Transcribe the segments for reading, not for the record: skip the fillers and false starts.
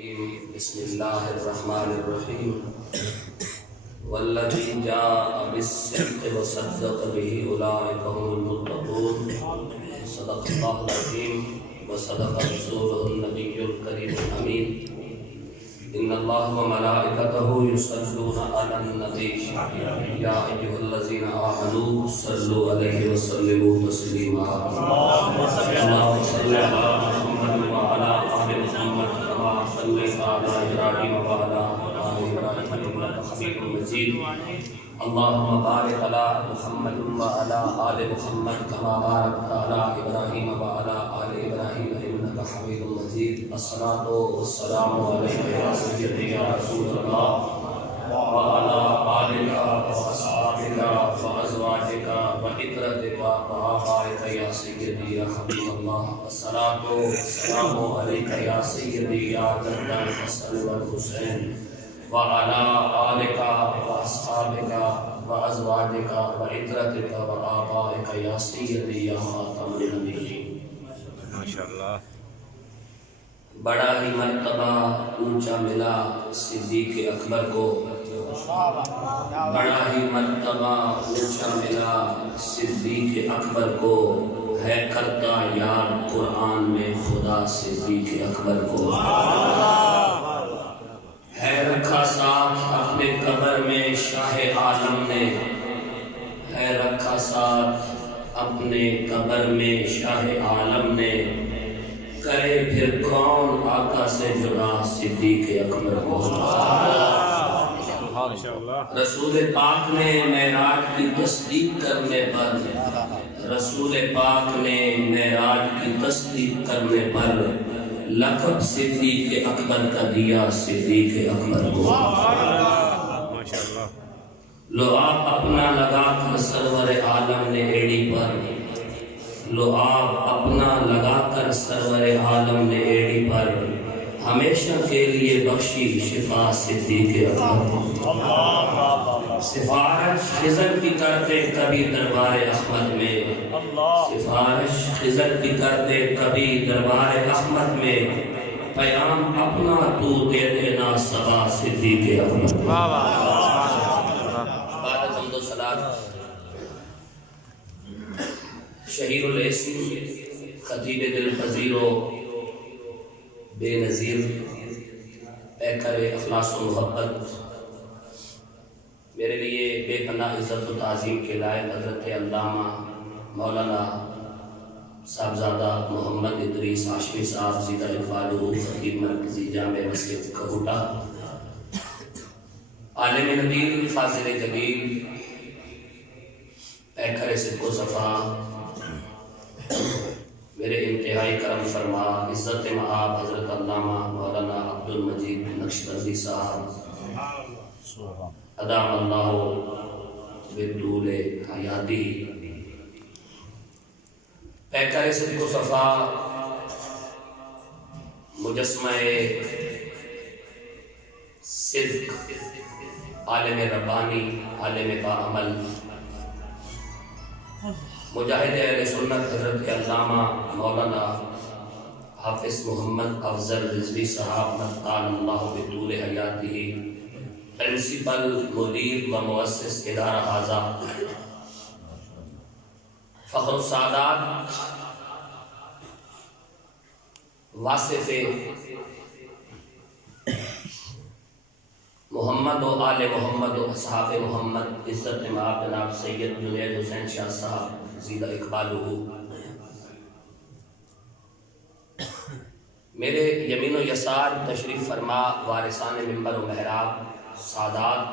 بسم اللہ الرحمن الرحیم والذی جاء بالصدق وصدق به اولئک هم المتقون صدق اللہ العظیم وصدق رسولہ النبی الکریم الامین ان اللہ وملائکتہ یصلون علی النبی یا ایھا الذین آمنوا صلوا علیہ وسلموا تسلیما اللہم صل علی محمد وعلی آل محمد كما صليت على إبراهيم وعلى آل إبراهيم إنك حميد مجيد اللهم بارك على محمد وعلى آل محمد كما باركت على إبراهيم وعلى آل إبراهيم إنك حميد مجيد الصلاة والسلام عليك يا سيدي يا رسول الله وعلى آلك وأصحابك وأزواجك وإترتك وآبائك يا سيدي يا حبيب الله الصلاة والسلام عليك يا سيدي يا جد الحسن والحسين وعلى آلك وأصحابك وأزواجك وإترتك وآبائك يا سيدي يا خاتم النبيين ما شاء اللہ. بڑا ہی مرتبہ اونچا ملا صدیق اکبر کو، بڑا ہی مرتبہ اونچا ملا صدیق اکبر کو، ہے کرتا یار قرآن میں خدا صدیق اکبر کو، ہے رکھا ساتھ اپنے قبر میں شاہ عالم نے، ہے رکھا ساتھ اپنے قبر میں شاہ عالم نے، کرے پھر کون آقا سے جدا صدیق اکبر کو. رسول پاک نے معراج کی تصدیق کرنے پر، رسول پاک نے معراج کی تصدیق کرنے پر لقب صدیق اکبر کا دیا صدیق اکبر کو. لو آپ اپنا لگا کر سرور عالم نے ایڑی پر، لو آپ اپنا لگا کر سرور عالم نے ایڑی پر ہمیشہ کے لیے بخشی شفا صدیق اکبر. سفارش خضر کی کرتے کبھی دربار احمد میں، سفارش خضر کی کرتے کبھی دربار احمد میں، پیام اپنا تو دے دینا سبا صدیق اکبر. بعد حمد و صلاۃ شہیر الاسم خطیب دل پذیر و بے نظیر پیکر اخلاص و محبت، میرے لیے بے پناہ عزت و تعظیم کے لائق حضرت علامہ مولانا صاحبزادہ محمد ادریس ہاشمی صاحب زیدہ اقبالہ خطیب مرکزی جامع مسجد کہوٹہ، عالم نبیل فاضل جلیل پیکر صدق و صفا، میرے انتہائی کرم فرما عزت مآب حضرت علامہ مولانا عبد المجید نقشبندی صاحب ادام اللہ بالطول حیاتی، پیکر صدق و صفا مجسمہ صدق، عالم ربانی، عالم با عمل، مجاہد اہل سنت حضرت علامہ مولانا حافظ محمد افضل رضوی صاحب مطال اللہ بطول حیاتہ، پرنسپل مدیر و مؤسس ادارہ حاضہ، فخر السعادات واصف محمد و آل محمد و اصحاب محمد، عزت مآب جناب سید جنید حسین شاہ صاحب زیدہ اقبالہ، میرے یمین و یسار تشریف فرما وارثان منبر و محراب، سادات،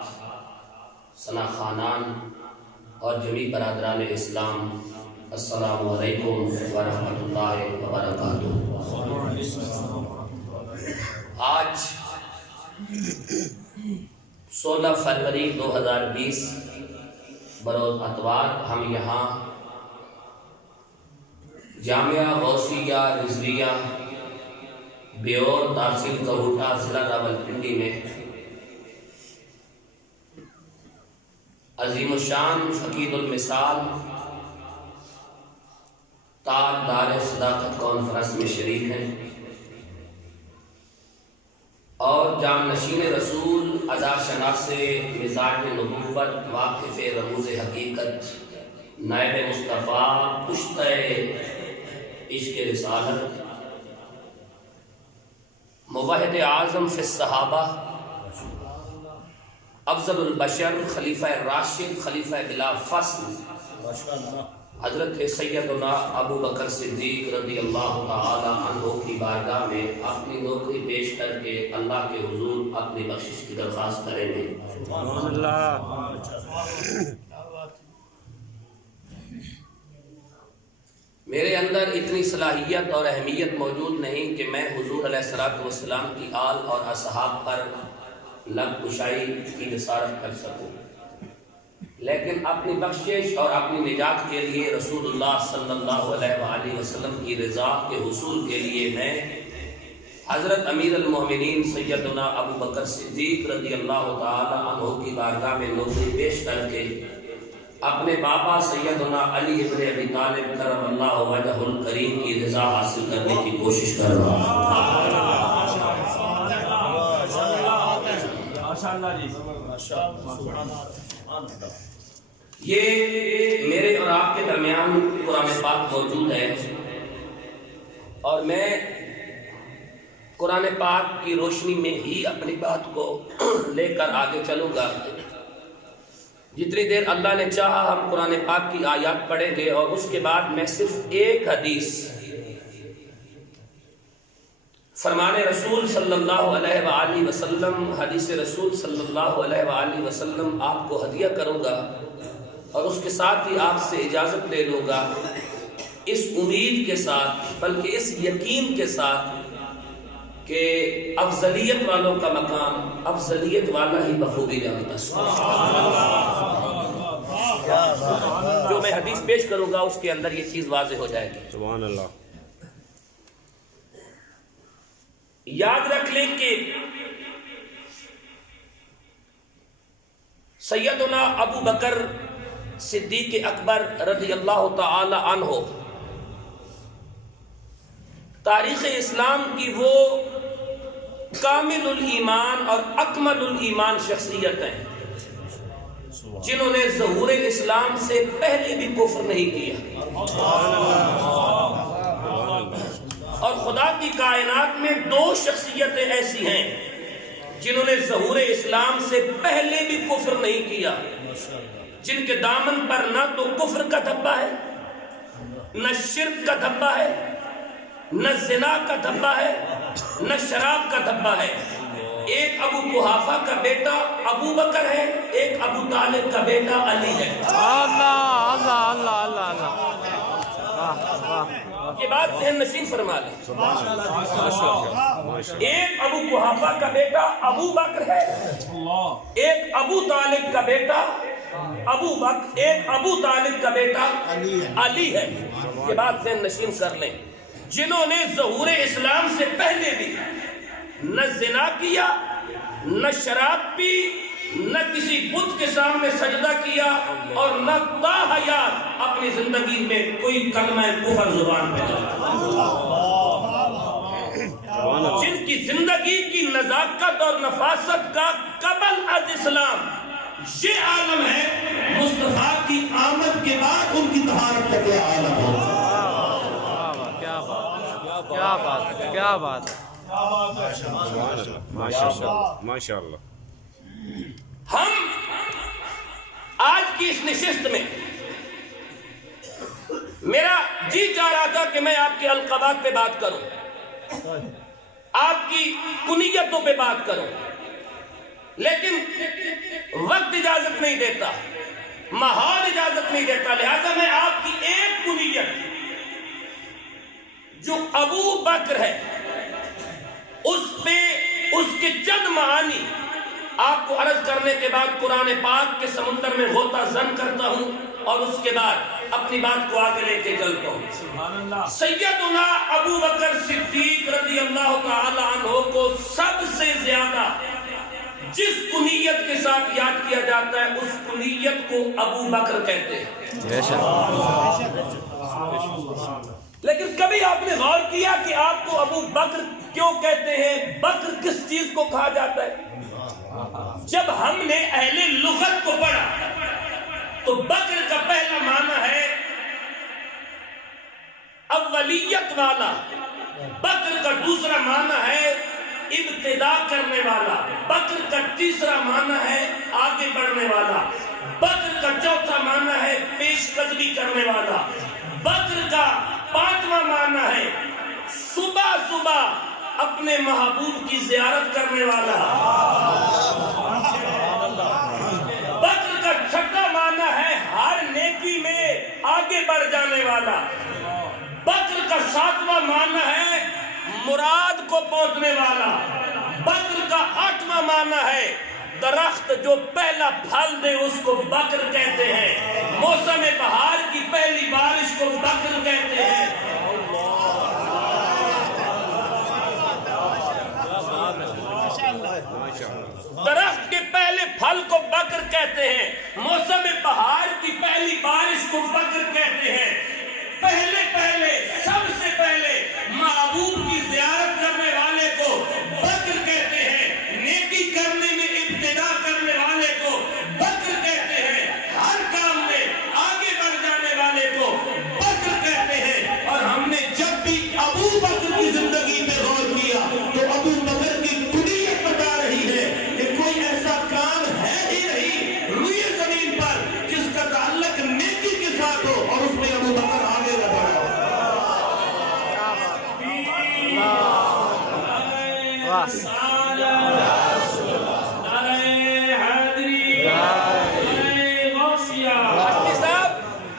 ثنا خانان اور جمیع برادران اسلام، السلام علیکم ورحمۃ اللہ وبرکاتہ. آج 16 فروری 2020 بروز اتوار ہم یہاں جامعہ غوثیہ رضویہ بیور تحصیل کہوٹہ ضلع راولپنڈی میں عظیم الشان فقید المثال تاج دار صداقت کانفرنس میں شریک ہیں. اور جانشین رسول، ادا شناس مزاج نبوت، واقف رموز حقیقت، نائب مصطفیٰ، پشتہ عشق رسالت، موحد اعظم فی الصحابہ، افضل البشر، خلیفہ راشد، خلیفہ بلا فصل، حضرت سیدنا ابو بکر صدیق رضی اللہ تعالی عنہ کی بارگاہ میں اپنی نوکری پیش کر کے اللہ کے حضور اپنی بخشش کی درخواست کریں گے۔ سبحان اللہ۔ میرے اندر اتنی صلاحیت اور اہمیت موجود نہیں کہ میں حضور علیہ الصلوۃ والسلام کی آل اور اصحاب پر لب کشائی کی جسارت کر سکوں، لیکن اپنی بخشش اور اپنی نجات کے لیے رسول اللہ صلی اللہ علیہ وآلہ وسلم کی رضا کے حصول کے لیے میں حضرت امیر المومنین سیدنا ابو بکر صدیق رضی اللہ تعالی عنہ کی بارگاہ میں نوکری پیش کر کے اپنے باپا سیدنا علی ابن ابی طالب کرم اللہ وجہہ الکریم کی رضا حاصل کرنے کی کوشش کر رہا ہوں۔ یہ میرے اور آپ کے درمیان قرآن پاک موجود ہے اور میں قرآن پاک کی روشنی میں ہی اپنی بات کو لے کر آگے چلوں گا۔ جتنی دیر اللہ نے چاہا ہم قرآن پاک کی آیات پڑھیں گے اور اس کے بعد میں صرف ایک حدیث فرمان رسول صلی اللہ علیہ وآلہ وسلم، حدیث رسول صلی اللہ علیہ وآلہ وسلم آپ کو ہدیہ کروں گا اور اس کے ساتھ ہی آپ سے اجازت لے لوں گا، اس امید کے ساتھ بلکہ اس یقین کے ساتھ کہ افضلیت والوں کا مقام افضلیت والا ہی بخوبی جانتا ہے۔ جو میں حدیث پیش کروں گا اس کے اندر یہ چیز واضح ہو جائے گی۔ سبحان اللہ۔ یاد رکھ لیں کہ سیدنا ابو بکر صدیق اکبر رضی اللہ تعالی عنہ تاریخ اسلام کی وہ کامل الایمان اور اکمل الایمان شخصیت ہیں جنہوں نے ظہور اسلام سے پہلے بھی کفر نہیں کیا، اور خدا کی کائنات میں دو شخصیتیں ایسی ہیں جنہوں نے ظہور اسلام سے پہلے بھی کفر نہیں کیا، جن کے دامن پر نہ تو کفر کا دھبا ہے، نہ شرک کا دھبا ہے، نہ زنا کا دھبا ہے، نہ شراب کا دھبا ہے۔ ایک ابو قحافہ کا بیٹا ابو بکر ہے، ایک ابو طالب کا بیٹا علی ہے۔ اللہ اللہ اللہ اللہ اللہ۔ یہ بات ذہن نشین فرما لیں۔ ایک ابو قحافہ کا بیٹا ابو بکر ہے، ایک ابو طالب کا بیٹا ابو بکر، ایک ابو طالب کا بیٹا علی ہے۔ یہ بات ذہن نشین کر لیں، جنہوں نے ظہور اسلام سے پہلے بھی نہ زنا کیا، نہ شراب پی، نہ کسی بت کے سامنے سجدہ کیا، اور نہ تا حیات اپنی زندگی میں کوئی کلمہ کفر زبان پہ لایا، جن کی زندگی کی نزاکت اور نفاست کا قبل از اسلام یہ عالم ہے، مصطفیٰ کی آمد کے بعد ان کی طہارت کا کیا عالم ہوگا۔ کیا بات ہے، کیا بات ہے، ماشاء اللہ ماشاء اللہ۔ ہم آج کی اس نشست میں میرا جی چاہ رہا تھا کہ میں آپ کے القابات پہ بات کروں، آپ کی کنیتوں پہ بات کروں، لیکن وقت اجازت نہیں دیتا، ماحول اجازت نہیں دیتا، لہذا میں آپ کی ایک کنیت جو ابو بکر ہے اس پہ اس کے چند معانی آپ کو عرض کرنے کے بعد قرآن پاک کے سمندر میں غوطہ زن کرتا ہوں اور اس کے بعد اپنی بات کو آگے لے کے چلتا ہوں۔ سیدنا ابو بکر صدیق رضی اللہ تعالی عنہ کو سب سے زیادہ جس کنیت کے ساتھ یاد کیا جاتا ہے اس کنیت کو ابو بکر کہتے ہیں۔ لیکن کبھی آپ نے غور کیا کہ آپ کو ابو بکر کیوں کہتے ہیں؟ بکر کس چیز کو جب ہم نے اہل لغت کو پڑھا تو بکر کا پہلا معنی ہے اولیت والا، بکر کا دوسرا معنی ہے ابتدا کرنے والا، بکر کا تیسرا معنی ہے آگے بڑھنے والا، بکر کا چوتھا معنی ہے پیش قدمی کرنے والا، بکر کا پانچواں معنی ہے صبح صبح اپنے محبوب کی زیارت کرنے والا، بکر کا چھٹا معنی ہے ہر نیکی میں آگے بڑھ جانے والا، بکر کا ساتواں معنی ہے مراد کو پہنچنے والا، بکر کا آٹھواں معنی ہے درخت جو پہلا پھل دے اس کو بکر کہتے ہیں، موسم بہار کی پہلی بارش کو بکر کہتے ہیں، درخت کے پہلے پھل کو بکر کہتے ہیں، موسم بہار کی پہلی بارش کو بکر کہتے ہیں، پہلے سب سے پہلے محبوب کی زیارت کرنے والے کو بکر کہتے ہیں، نیکی کرنے میں ابتدا کرنے والے کو بکر کہتے ہیں، ہر کام میں آگے بڑھ جانے والے کو بکر کہتے ہیں۔ اور ہم نے جب بھی ابو بکر کی زندگی میں غور کیا تو ابو بکر کی کنیت بتا رہی ہے کہ کوئی ایسا کام ہے ہی نہیں روئے زمین پر جس کا تعلق نیکی کے ساتھ ہو اور اس میں ابو بکر آگے نہ بڑھا۔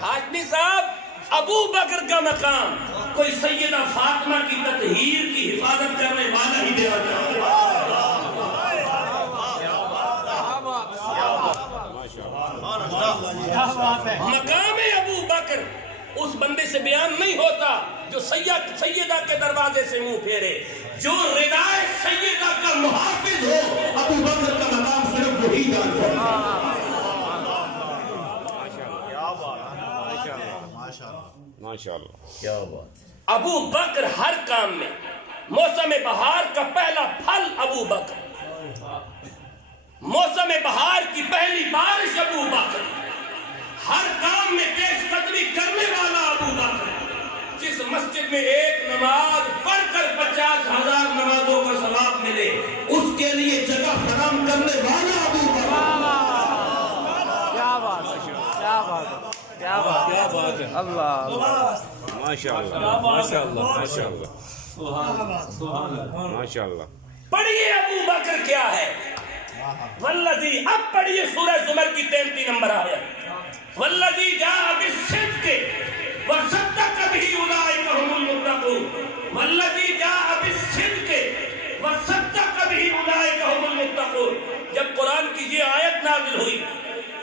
حاجی صاحب ابو بکر کا مقام کوئی سیدہ فاطمہ کی تطہیر کی حفاظت کرنے والا ہی دے مقام ابو بکر اس بندے سے بیان نہیں ہوتا جو سیدہ کے دروازے سے منہ پھیرے، جو ردائے سیدہ کا محافظ ہو ابو بکر کا مقام صرف وہی جانتا ہے۔ ابو بکر ہر کام میں، موسم بہار کا پہلا پھل ابو بکر، موسم بہار کی پہلی بارش ابو بکر، ہر کام میں پیش قدمی کرنے والا ابو بکر، جس مسجد میں ایک نماز پڑھ کر 50,000 نمازوں کا ثواب ملے اس کے لیے جگہ فراہم کرنے والا ابو بکر۔ کیا بات ہے، کیا بات ہے، کیا بات ہے، اللہ ماشاءاللہ ماشاءاللہ ماشاءاللہ ماشاءاللہ۔ پڑھیے ابو بکر کیا ہے، والذی، اب پڑھیے سورہ زمر کی 33 نمبر آیت، والذی جاء بالصدق وصدق به اولئک هم المتقون، والذی جاء بالصدق وصدق به اولئک هم المتقون۔ جب قرآن کی یہ آیت نازل ہوئی،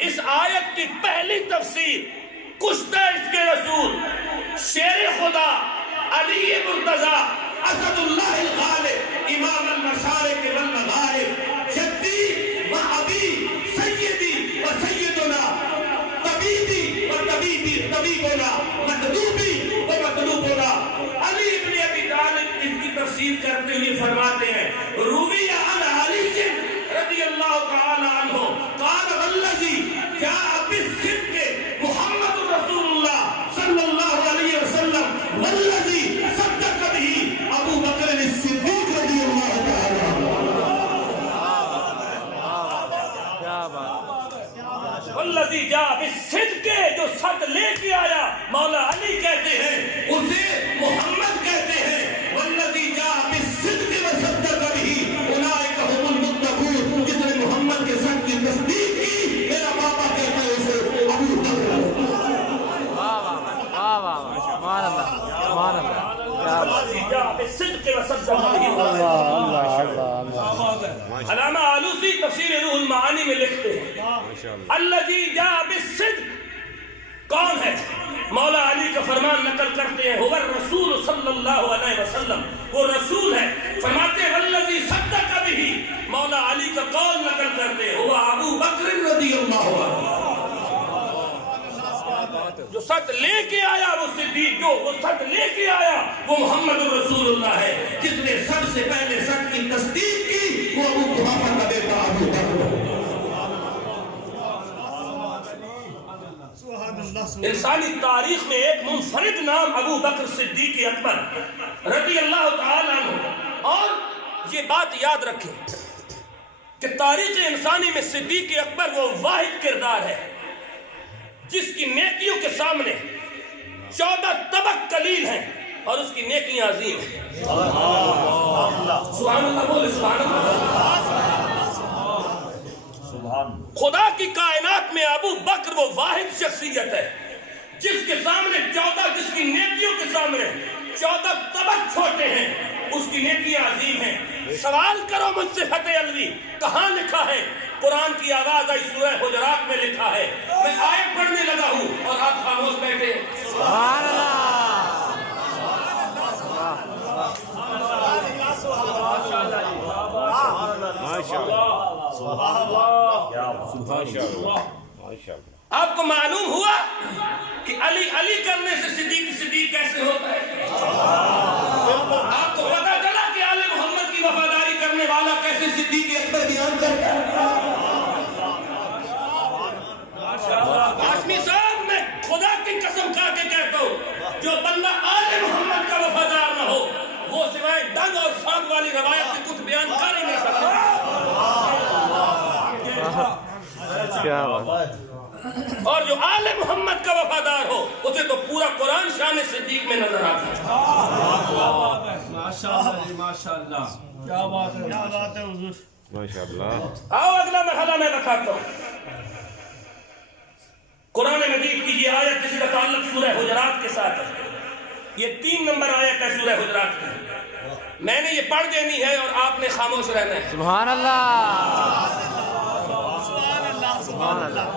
اس آیت کی پہلی تفسیر کشتہ اس کے رسول شیر خدا علی مرتضی اسد اللہ الغالب امام المشارق والمغارب جدی و ابی سیدی و سیدنا طبیبی و طبیبنا مطلوبی و مطلوبنا، علی ابن ابی طالب اس کی تفسیر کرتے ہوئے فرماتے ہیں، روی عن علی رضی اللہ تعالی عنہ قال والذی جاء بالصدق محمد رسول اللہ صلی اللہ علیہ وسلم والذی صدق به ابو بکر الصدیق رضی اللہ تعالی عنہ۔ والذی جاء بالصدق، جو سچ لے کے آیا مولا علی کہتے ہیں، اسے محمد کہتے ہیں، والذی جاء بالصدق وصدق به اولئک هم المتقون، جس نے محمد کے سچ کی تصدیق کی میرا بابا کہتا ہے اسے ابو بکر۔ علامہ آلوسی تفسیر روح المعانی میں لکھتے ہیں، الذی جاء بالصدق کون ہے؟ مولا علی کا فرمان نقل کرتے ہیں، هو الرسول صلی اللہ علیہ وسلم، وہ رسول ہے۔ فرماتے ہیں والذی صدق به، مولا علی کا قول نقل کرتے ہیں، هو ابو بکر رضی اللہ عنہ، جو سچ لے کے آیا وہ صدیق، جو وہ سچ لے کے آیا وہ محمد رسول اللہ ہے، جس نے سب سے پہلے سچ کی تصدیق کی وہ ابو قحافہ کا بیٹا ابو بکر انسانی تاریخ میں ایک منفرد نام ابو بکر صدیق اکبر رضی اللہ تعالیٰ عنہ. اور یہ بات یاد رکھیں کہ تاریخ انسانی میں صدیق اکبر وہ واحد کردار ہے جس کی نیکیوں کے سامنے 14 طبق قلیل ہیں اور اس کی نیکیاں عظیم ہیں. سبحان اللہ بولے سبحان اللہ. خدا کی کائنات میں ابو بکر وہ واحد شخصیت ہے جس کے سامنے 14 جس کی نیکیوں کے سامنے 14 طبق چھوٹے ہیں, اس کی نیکیاں عظیم ہیں. سوال کرو مجھ سے فتح علوی کہاں لکھا ہے؟ قرآن کی آواز آئی سورہ حجرات میں لکھا ہے. میں آیت پڑھنے لگا ہوں اور آپ خاموش بیٹھے. سبحان اللہ. آپ کو معلوم ہوا کہ علی علی کرنے سے صدیق کیسے ہوتا ہے؟ آپ کو پتا چلا کہ آل محمد کی وفاداری کرنے والا کیسے صدیق اکبر بیان کرتا ہے؟ ہاشمی صاحب میں خدا کی قسم کھا کے کہتا ہوں جو بندہ آل محمد کا وفادار نہ ہو وہ سوائے ڈنگ اور سانپ والی روایت سے کچھ بیان کر ہی نہیں سکتا. کیا بات. اور جو آل محمد کا وفادار ہو اسے تو پورا قرآن شان صدیق میں نظر آتا ہے. ماشاءاللہ کیا بات ہے حضور. ماشاءاللہ. آؤ اگلا مرحلہ میں بتاتا ہوں. قرآن مجید کی یہ آیت جس کا تعلق سورہ حجرات کے ساتھ ہے, یہ 3 نمبر آیت ہے سورہ حجرات کی. میں نے یہ پڑھ دینی ہے اور آپ نے خاموش رہنا ہے. سبحان اللہ. سبحان اللہ. سبحان اللہ.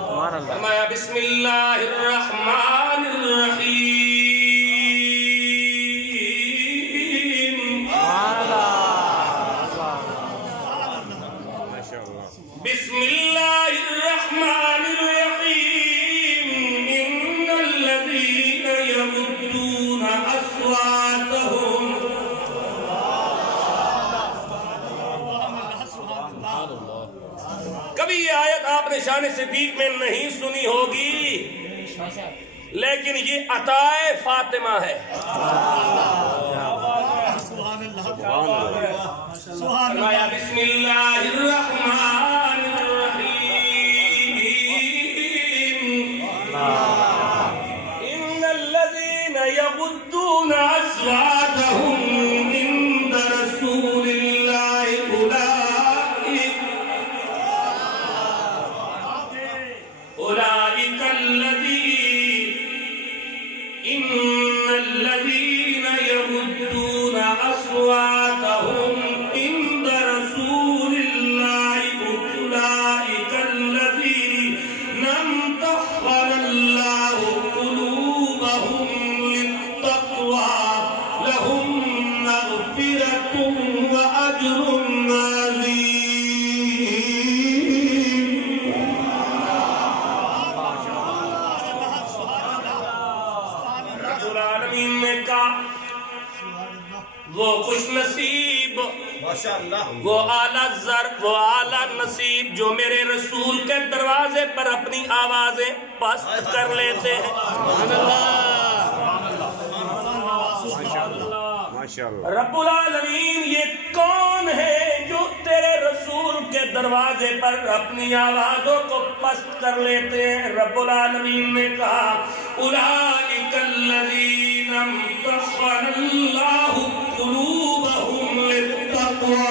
فرمایا بسم اللہ الرحمن الرحیم. سبحان اللہ. بسم اللہ الرحمن الرحیم. ان الذین یغضون اصواتهم. کبھی یہ آیت آپ نے شان صدیق میں نہیں سنی ہوگی لیکن یہ عطائے فاطمہ ہے. فرمایا بسم اللہ الرحمن الرحیم. ان الذین یغضون اصواتهم عند رسول اللہ اولئک الذین یغضون اصواتهم عند رسول اللہ اولئک الذین امتحن اللہ قلوبهم للتقوی لهم مغفرۃ واجر عظیم. وہ خوش نصیب وہ اعلیٰ ضرب وہ اعلیٰ نصیب جو میرے رسول کے دروازے پر اپنی آوازیں پست کر لیتے ہیں. رب العالمین یہ کون ہے جو تیرے رسول کے دروازے پر اپنی آوازوں کو پست کر لیتے ہیں؟ رب العالمین نے کہا اولئک الذین امتحن اللہ قلوبهم للتقوی.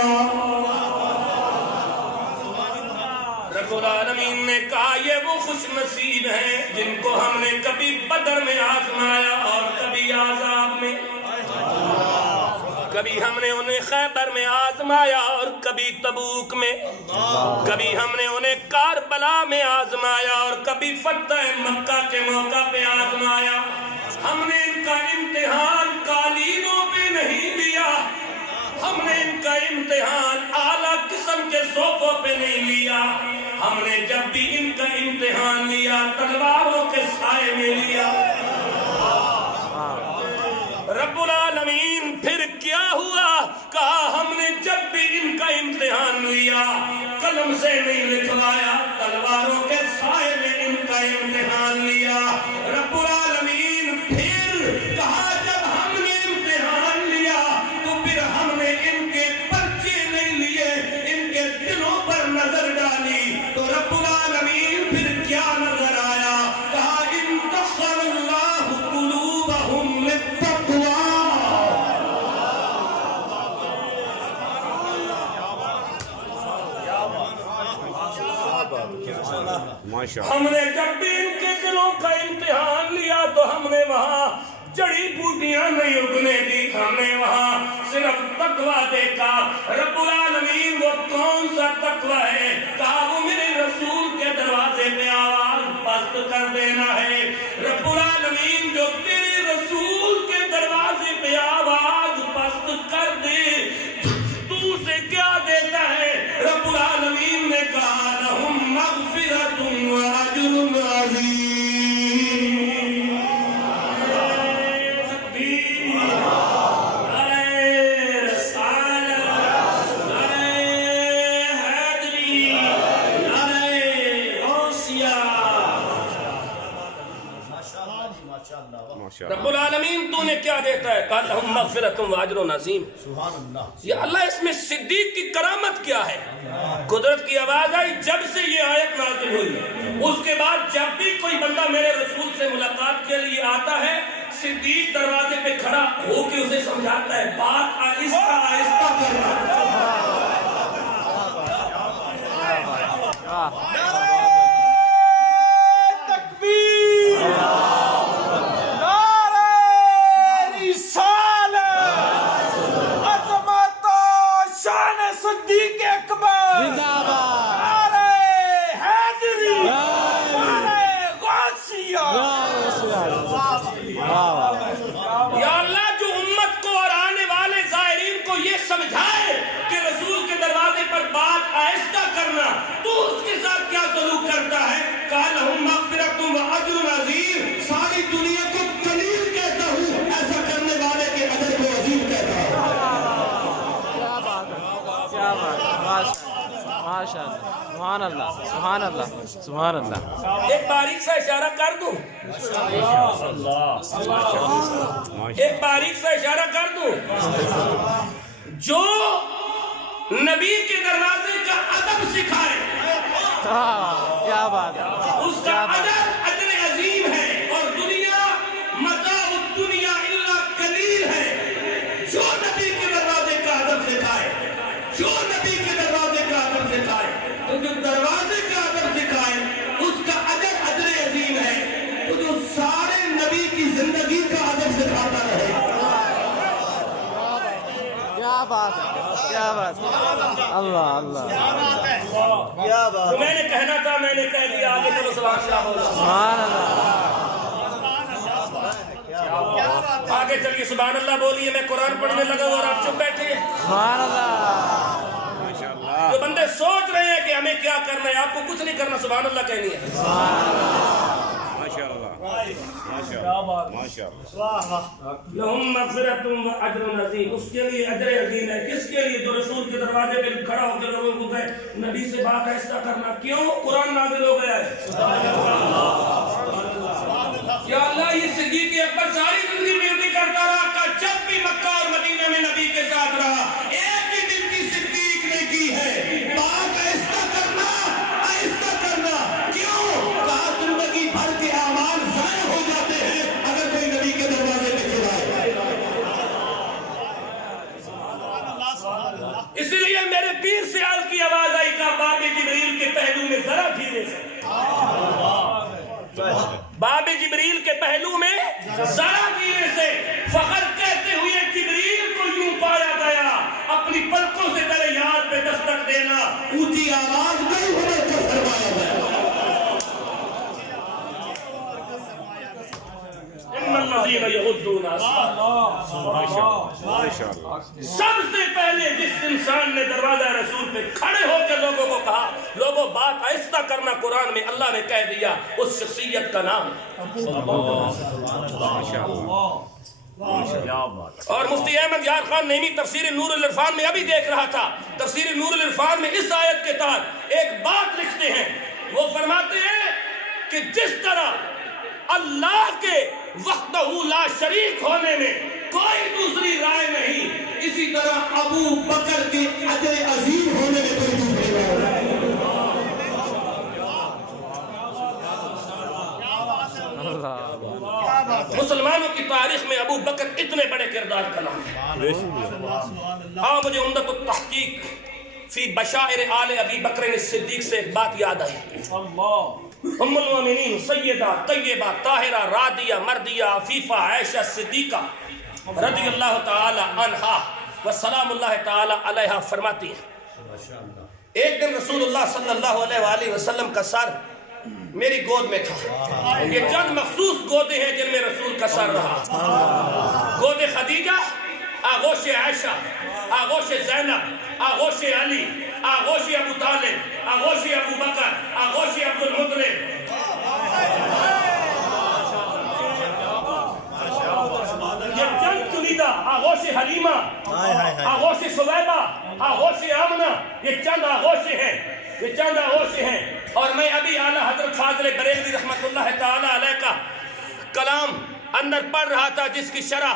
رب العالمین نے کہا یہ وہ خوش نصیب ہیں جن کو ہم نے کبھی بدر میں آزمایا اور کبھی عذاب میں, کبھی ہم نے انہیں خیبر میں آزمایا اور کبھی تبوک میں, کبھی ہم نے انہیں کاربلا میں آزمایا اور کبھی فتح مکہ کے موقع پہ آزمایا. ہم نے ان کا امتحان قالینوں پہ نہیں لیا, ہم نے ان کا امتحان اعلیٰ قسم کے صوفوں پہ نہیں لیا, ہم نے جب بھی ان کا امتحان لیا تلواروں کے سائے میں لیا. رب العالمین پھر کیا ہوا؟ کہا ہم نے جب بھی ان کا امتحان لیا قلم سے نہیں لکھوایا, تلواروں کے سائے میں ان کا امتحان لیا. رب العالمین ہم نے جب بھی ان کے دلوں کا امتحان لیا تو ہم نے وہاں جڑی بوٹیاں نہیں اگنے دی، ہم نے وہاں صرف تقویٰ دیکھا۔ رب العالمین وہ کون سا تقویٰ ہے؟ کہا وہ میرے رسول کے دروازے پہ آواز پست کر دینا ہے۔ رب العالمین جو تیرے رسول کے دروازے پہ آواز پست کر دے تو اسے کیا دیتا ہے؟ رب العالمین نے کہا لہم مغفرۃ واجر عظیم۔ رب العالمین تو نے کیا دیتا ہے؟ قال لہم مغفرۃ واجر عظیم۔ یا اللہ اس میں صدیق کی کرامت کیا ہے؟ قدرت کی آواز آئی جب سے یہ آیت نازل ہوئی، اس کے بعد جب بھی کوئی بندہ میرے رسول سے ملاقات کے لیے آتا ہے، صدیق دروازے پہ کھڑا ہو کے اسے سمجھاتا ہے بات آہستہ آہستہ کرنا۔ صدیق اکبر زندہ باد، نعرہ حیدری، نعرہ غوثیہ۔ یا اللہ جو امت کو اور آنے والے زائرین کو یہ سمجھائے کہ رسول کے دروازے پر بات آہستہ کرنا، تو اس کے ساتھ کیا سلوک کرتا ہے؟ قال لہم مغفرۃ واجر عظیم۔ ساری دنیا کو جلیل کہتا ہوں، ایسا کرنے والے کے اجر کو عظیم کہتا ہوں۔ ماشاء اللہ، سبحان اللہ، سبحان اللہ، سبحان اللہ۔ ایک باریک سا اشارہ کر دوں، ایک باریک سا اشارہ کر دوں، جو نبی کے دروازے کا ادب سکھائے کیا بات ہے، اس کا اجر عظیم ہے، اور دنیا متاع الدنیا الا قلیل ہے۔ جو نبی کے دروازے کا ادب سکھائے، جو نبی کے دروازے کا ادب سکھائے، تو جو دروازے کا ادب سکھائے اس کا اجر عظیم ہے، تو جو سارے نبی کی زندگی کا ادب سکھاتا رہے۔ کیا بات ہے، کیا بات ہے، اللہ اللہ، تو میں نے کہنا تھا، میں نے کہہ دیا، آگے چلو سبحان اللہ بولو، سبحان اللہ، آگے چلیے سبحان اللہ بولیے۔ میں قرآن پڑھنے لگا اور آپ چپ بیٹھے ہیں۔ سبحان اللہ۔ جو بندے سوچ رہے ہیں کہ ہمیں کیا کرنا ہے، آپ کو کچھ نہیں کرنا، سبحان اللہ کہنی ہے۔ لہم مغفرۃ واجر عظیم، اس کے لیے اجر عظیم ہے۔ کس کے لیے؟ جو رسول کے دروازے پہ کھڑا ہو کے لوگوں کو کہے نبی سے بات آہستہ کرنا۔ کیوں؟ قرآن نازل ہو گیا ہے۔ یا اللہ یہ صدیق اکبر ساری زندگی ڈیوٹی کرتا رہا، جب بھی مکہ اور مدینہ میں نبی کے ساتھ رہا، ایک ہی دن کی صدیق نے کی ہے، بات آہستہ کرنا، آہستہ کرنا۔ کیوں؟ کہا زندگی بھر کے اعمال ضائع ہو جاتے ہیں اگر کوئی نبی کے دروازے پہ کھڑا ہے۔ اس لیے میرے پیر سے آل کی آواز آئی کہ باب جبریل کے پہلو میں ذرا دھیرے سے، باب جبریل کے پہلو میں ذرا دھیرے سے، فخر کہتے ہوئے جبریل کو یوں پایا گیا، اپنی پلکوں سے در یاد پہ دستک دینا، اونچی آواز نہیں ہونے کو فرمایا گیا۔ سب سے پہلے جس انسان نے دروازہ رسول پہ کھڑے ہو کے لوگوں کو کہا لوگوں بات آہستہ کرنا، قرآن میں اللہ نے کہہ دیا اس شخصیت کا نام۔ اور مفتی احمد یار خان نعیمی تفسیر نور العرفان میں ابھی دیکھ رہا تھا، تفسیر نور العرفان میں اس آیت کے تحت ایک بات لکھتے ہیں، وہ فرماتے ہیں کہ جس طرح اللہ کے وحدہ لا شریک ہونے میں کوئی دوسری رائے نہیں، اسی طرح ابو بکر کے اجر عظیم ہونے میں کوئی دوسری رائے نہیں۔ مسلمانوں کی تاریخ میں ابو بکر اتنے بڑے کردار کا نام ہے۔ مجھے عمدۃ التحقیق فی بشائر آل ابی بکر صدیق سے ایک بات یاد آئی. ام المومنین سیدہ طیبہ طاہرہ رادیہ مردیہ عفیفہ عائشہ صدیقہ رضی اللہ تعالی عنہا و سلام اللہ تعالی علیہا فرماتی ہیں ایک دن رسول اللہ صلی اللہ علیہ وآلہ وسلم کا سر میری گود میں تھا. یہ چند مخصوص گودے ہیں جن میں رسول کا سر رہا. گود خدیجہ، آغوش عائشہ، آغوش زینب، آغوش علی، آغوش ابو طالب، آغوش ابو بکر، آغوش عبد المطلب. یہ چند کلیدہ، آغوش حلیمہ، آغوش سویبہ، آغوش آمنہ، یہ چند آغوش ہیں، یہ چند آغوش ہیں. اور میں ابھی اعلیٰ حضرت فاضل بریلوی رحمت اللہ تعالی علیہ کا کلام اندر پڑھ رہا تھا جس کی شرح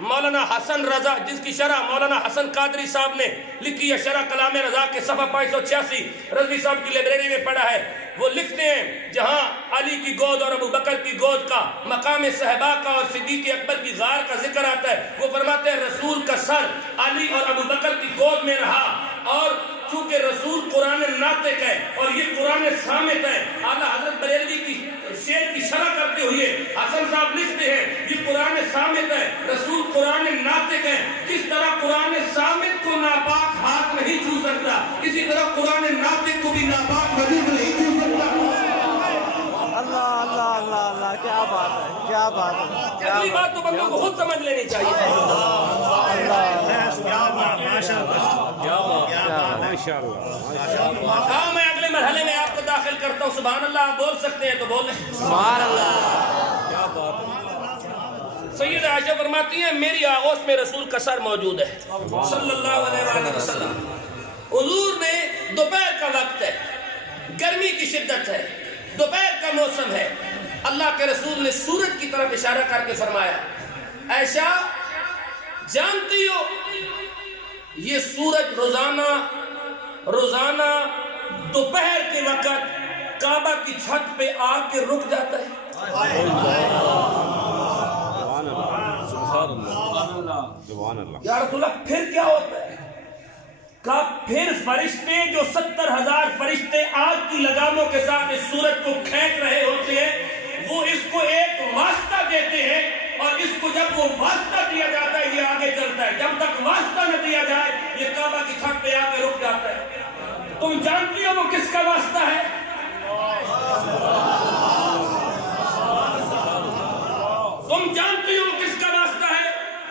مولانا حسن قادری صاحب نے لکھی ہے. شرح کلام رضا کے صفحہ 586 رضوی صاحب کی لائبریری میں پڑھا ہے. وہ لکھتے ہیں جہاں علی کی گود اور ابو بکر کی گود کا، مقام صحابہ کا اور صدیق اکبر کی غار کا ذکر آتا ہے. وہ فرماتے ہیں رسول کا سر علی اور ابو بکر کی گود میں رہا. اور چونکہ رسول قرآن ناطق ہے اور یہ قرآن صامت ہے، اعلیٰ حضرت بریلوی کی شعر کی شرح کرتے ہوئے حسن صاحب لکھتے ہیں یہ قرآن صامت ہے، رسول قرآن ناطق ہے. کس طرح قرآن صامت کو ناپاک ہاتھ نہیں چھو سکتا، اسی طرح قرآن ناطق کو بھی ناپاک وجود نہیں چھو سکتا. اللہ اللہ اللہ اللہ، کیا بات ہے، کیا بات ہے. اگلی بات تو بندوں کو خود سمجھ لینی چاہیے. ہاں میں اگلے مرحلے میں آپ کو داخل کرتا ہوں. سبحان اللہ آپ بول سکتے ہیں تو بول لیں. سبحان اللہ. سید عائشہ فرماتی ہیں میری آغوش میں رسول کا سر موجود ہے صلی اللہ علیہ وآلہ وسلم. حضور نے دوپہر کا وقت ہے، گرمی کی شدت ہے، دوپہر کا موسم ہے. اللہ کے رسول نے سورج کی طرف اشارہ کر کے فرمایا عائشہ جانتی ہو یہ سورج روزانہ دوپہر کے وقت کعبہ کی چھت پہ آ کے رک جاتا ہے. یا رسول اللہ پھر کیا ہوتا ہے؟ کہا پھر فرشتے جو 70,000 فرشتے آگ کی لگاموں کے ساتھ اس سورج کو کھینچ رہے ہوتے ہیں وہ اس کو ایک واسطہ دیتے ہیں اور اس کو جب وہ واسطہ دیا جاتا ہے یہ آگے چلتا ہے. جب تک واسطہ نہ دیا جائے یہ کعبہ کی چھت پہ آ کے رک جاتا ہے. تم جانتی ہو وہ کس کا واسطہ ہے؟ تم جانتی ہو کس کا واسطہ ہے؟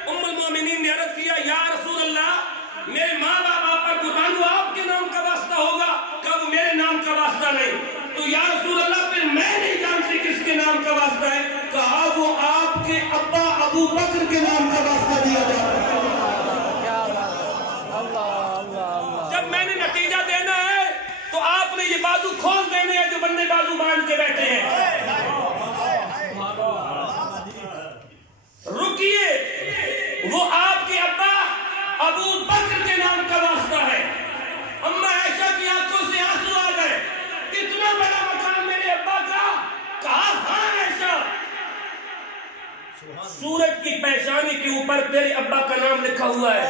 ام المومنین نے عرض کیا یا رسول اللہ میرے ماں باپ آپ پر قربان ہوا آپ کے نام کا واسطہ ہوگا. کہ وہ میرے نام کا واسطہ نہیں. تو یا رسول اللہ پھر میں نہیں جانتی کس کے نام کا واسطہ ہے. کہا وہ آپ کے ابا ابو بکر کے نام کا واسطہ دیا جاتا ہے. جب میں نے نتیجہ دینا ہے تو آپ نے یہ بازو کھول دینے ہیں جو بندے بازو باندھ کے بیٹھے ہیں. رکیے وہ آپ کے ابا ابو بکر کے نام کا واسطہ ہے. اما عائشہ کی آنکھوں سے آنسو آ گئے. اتنا بڑا مقام میرے ابا کا. کہا ہاں عائشہ سورج کی پیشانی کے اوپر تیرے ابا کا نام لکھا ہوا ہے.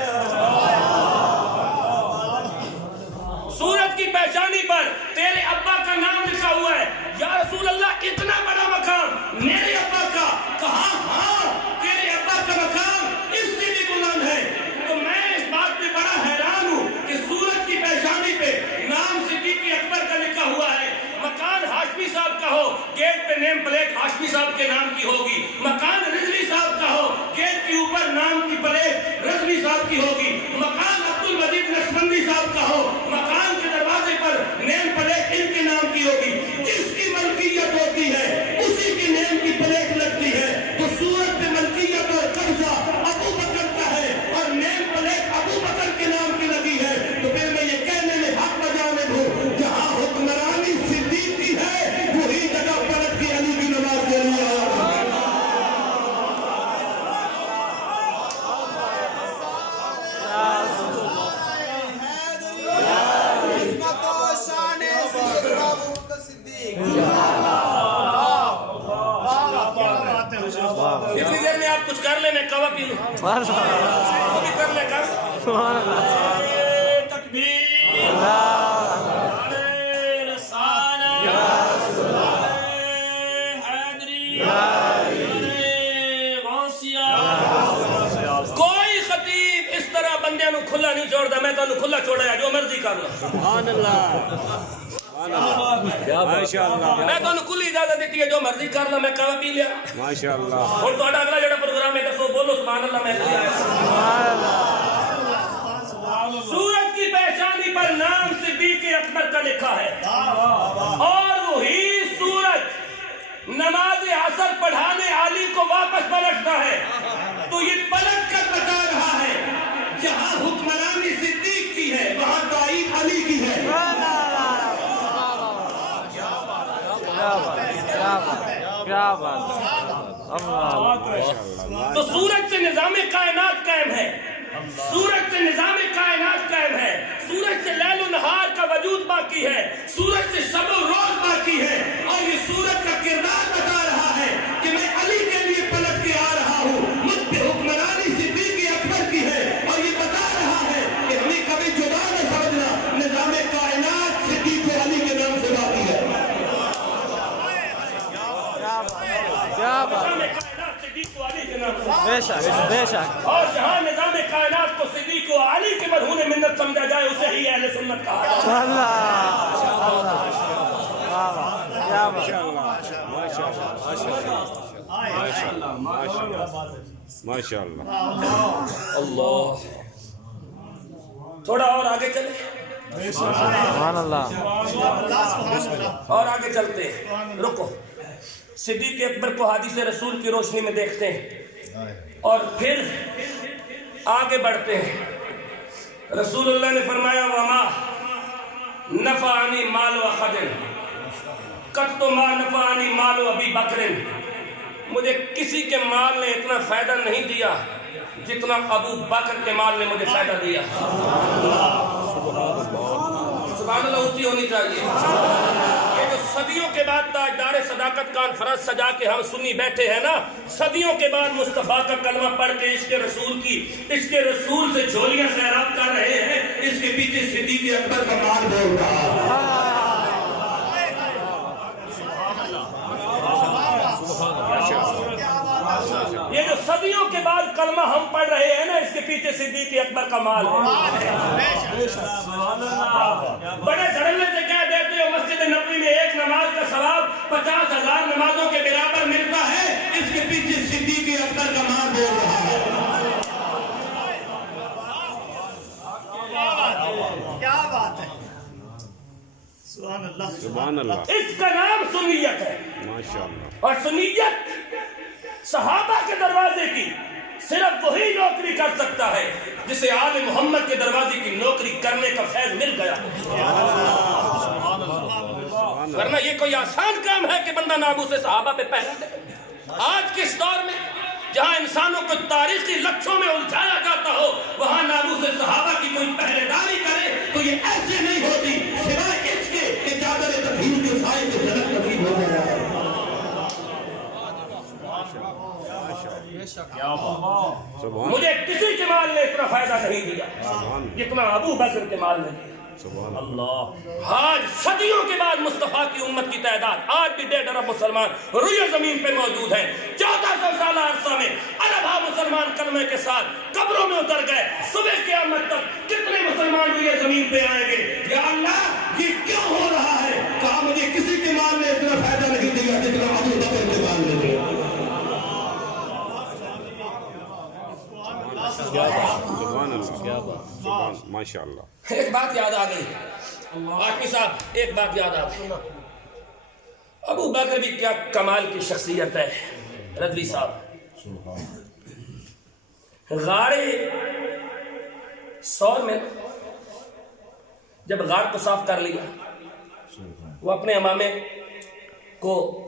سورج کی پیشانی پر تیرے ابا کا نام لکھا ہوا ہے. یا رسول اللہ اتنا بڑا مقام میرے ابا کا. کہا ہاں تیرے ابا کا مقام اس سے بھی بلند ہے. تو میں اس بات پہ بڑا حیران ہوں کہ سورج کی پیشانی پہ نام صدیق اکبر کا لکھا ہوا ہے. مکان ہاشمی صاحب کا ہو گیٹ پہ نیم پلیٹ ہاشمی صاحب کے نام کی ہوگی. مکان رضوی صاحب کا ہو گیٹ کے اوپر نام کی پلیٹ رضوی صاحب کی ہوگی. مکان عبد المجید نقشبندی صاحب کا ہو مکان کے دروازے پر نیم پلیٹ ان کے نام کی ہوگی. جس کی ملکیت ہوتی ہے اسی کی نیم کی پلیٹ لگتی ہے. تو سورج پہ ملکیت اور قبضہ ابو بکر کا ہے اور نیم پلیٹ ابو بکر کے نام کی لگی ہے. تو پھر میں یہ کہنے میں حق بجانے دوں جہاں حکمرانی صدیق کی ہے وہی جگہ پلٹ کی علی کی نماز کے لیے اتنی دیر میں آپ کچھ کر لیں میں کعوہ پی لوں. وہ بھی کر لیں کر. تکبیر کھلا نہیں چھوڑتا میں تمہیں کھلا چھوڑا جو مرضی کر لو سبحان اللہ ماشاءاللہ میں تمہیں کھلی اجازت دیتی ہے جو مرضی کر لو میں کہا پی لیا ماشاءاللہ اور تو اگلا جڑا پروگرام ہے دسو بولو سبحان اللہ میں سورج کی پیشانی پر نام صدیق اکبر کا لکھا ہے اور وہی سورج نماز عصر پڑھانے علی کو واپس پلٹتا ہے تو یہ پلٹ کر بتا رہا ہے جہاں حکمرانی صدیق کی ہے وہاں تعریف علی کی ہے کیا بات تو سورج سے نظام کائنات قائم ہے سورج سے نظام کائنات قائم ہے سورج سے لیل و نہار کا وجود باقی ہے سورج سے شب و روز باقی ہے اور یہ سورج کا کردار بتا رہا ہے کہ میں علی کے لیے پلٹ کے آ رہا ہوں مجھ پہ حکمرانی صدیق اکبر کی ہے اور یہ بتا رہا ہے کہ ہمیں کبھی جدا نہ سمجھنا نظام کائنات صدیق علی کے نام سے باقی ہے کیا بات بے شک بے شک اور جہاں نظام کائنات کو صدیق و علی کے مرہون منت سمجھا جائے اسے ہی اہل سنت کہا جائے اللہ کیا بات ماشاءاللہ اللہ تھوڑا اور آگے چلے سبحان اللہ اور آگے چلتے ہیں رکو صدیق اکبر کو حدیث رسول کی روشنی میں دیکھتے ہیں اور پھر آگے بڑھتے ہیں رسول اللہ نے فرمایا وما نفعنی مال و خدن قط ما نفعنی مال و ابی بکر مجھے کسی کے مال نے اتنا فائدہ نہیں دیا جتنا ابو بکر کے مال نے مجھے فائدہ دیا سبحان اللہ اونچی ہونی چاہیے یہ جو صدیوں کے بعد تاجدار صداقت کانفرنس سجا کے ہم سنی بیٹھے ہیں نا صدیوں کے بعد مصطفیٰ کا کلمہ پڑھ کے عشق رسول سے جھولیاں سیراب کر رہے ہیں اس کے پیچھے صدیق اکبر کا مال بول رہا ہے یہ جو صدیوں کے بعد کلمہ ہم پڑھ رہے ہیں نا اس کے پیچھے صدیق اکبر کا مال ہے بڑے دھڑلے سے کہہ دیتے ہو مسجد نبوی میں ایک نماز کا ثواب 50,000 نمازوں کے برابر ملتا ہے اس کے پیچھے صدیق اکبر کا مال بول رہا ہے کیا بات ہے سبحان اللہ سبحان اللہ اس کا نام سنیت ہے ماشاءاللہ اور سنیت صحابہ کے دروازے کی صرف وہی نوکری کر سکتا ہے جسے آل محمد کے دروازے کی نوکری کرنے کا فیض مل گیا ورنہ یہ کوئی آسان کام ہے کہ بندہ ناموس صحابہ پہ پہرا دے آج کے اس دور میں جہاں انسانوں کو تاریخی لچھوں میں الجھایا جاتا ہو وہاں ناموس صحابہ کی کوئی پہرے داری کرے تو یہ ایسے نہیں ہوتی سوائے اس کے کہ چادر تطہیر کے سائے کے جنت نصیب ہو گیا ہے مجھے کسی کے مال نے اتنا فائدہ نہیں دیا جتنا ابو بکر کے مال نے دیا اللہ آج صدیوں کے بعد مصطفیٰ کی امت کی تعداد آج بھی 1.5 ارب مسلمان روئے زمین پہ موجود ہیں 1400 سالہ عرصہ میں اربہ مسلمان کلمے کے ساتھ قبروں میں اتر گئے صبح قیامت تک کتنے مسلمان روئے زمین پہ آئیں گے یا اللہ یہ کیوں ہو رہا ہے کہا مجھے کسی کے مال نے اتنا فائدہ نہیں دیا جتنا ابو بکر کے مال نے دیا سبحان اللہ ماشاءاللہ ایک بات یاد آ گئی آقی صاحب ایک بات یاد آ گئی ابو بکر بھی کیا کمال کی شخصیت ہے رضوی صاحب غارے سور میں جب غار کو صاف کر لیا وہ اپنے امامے کو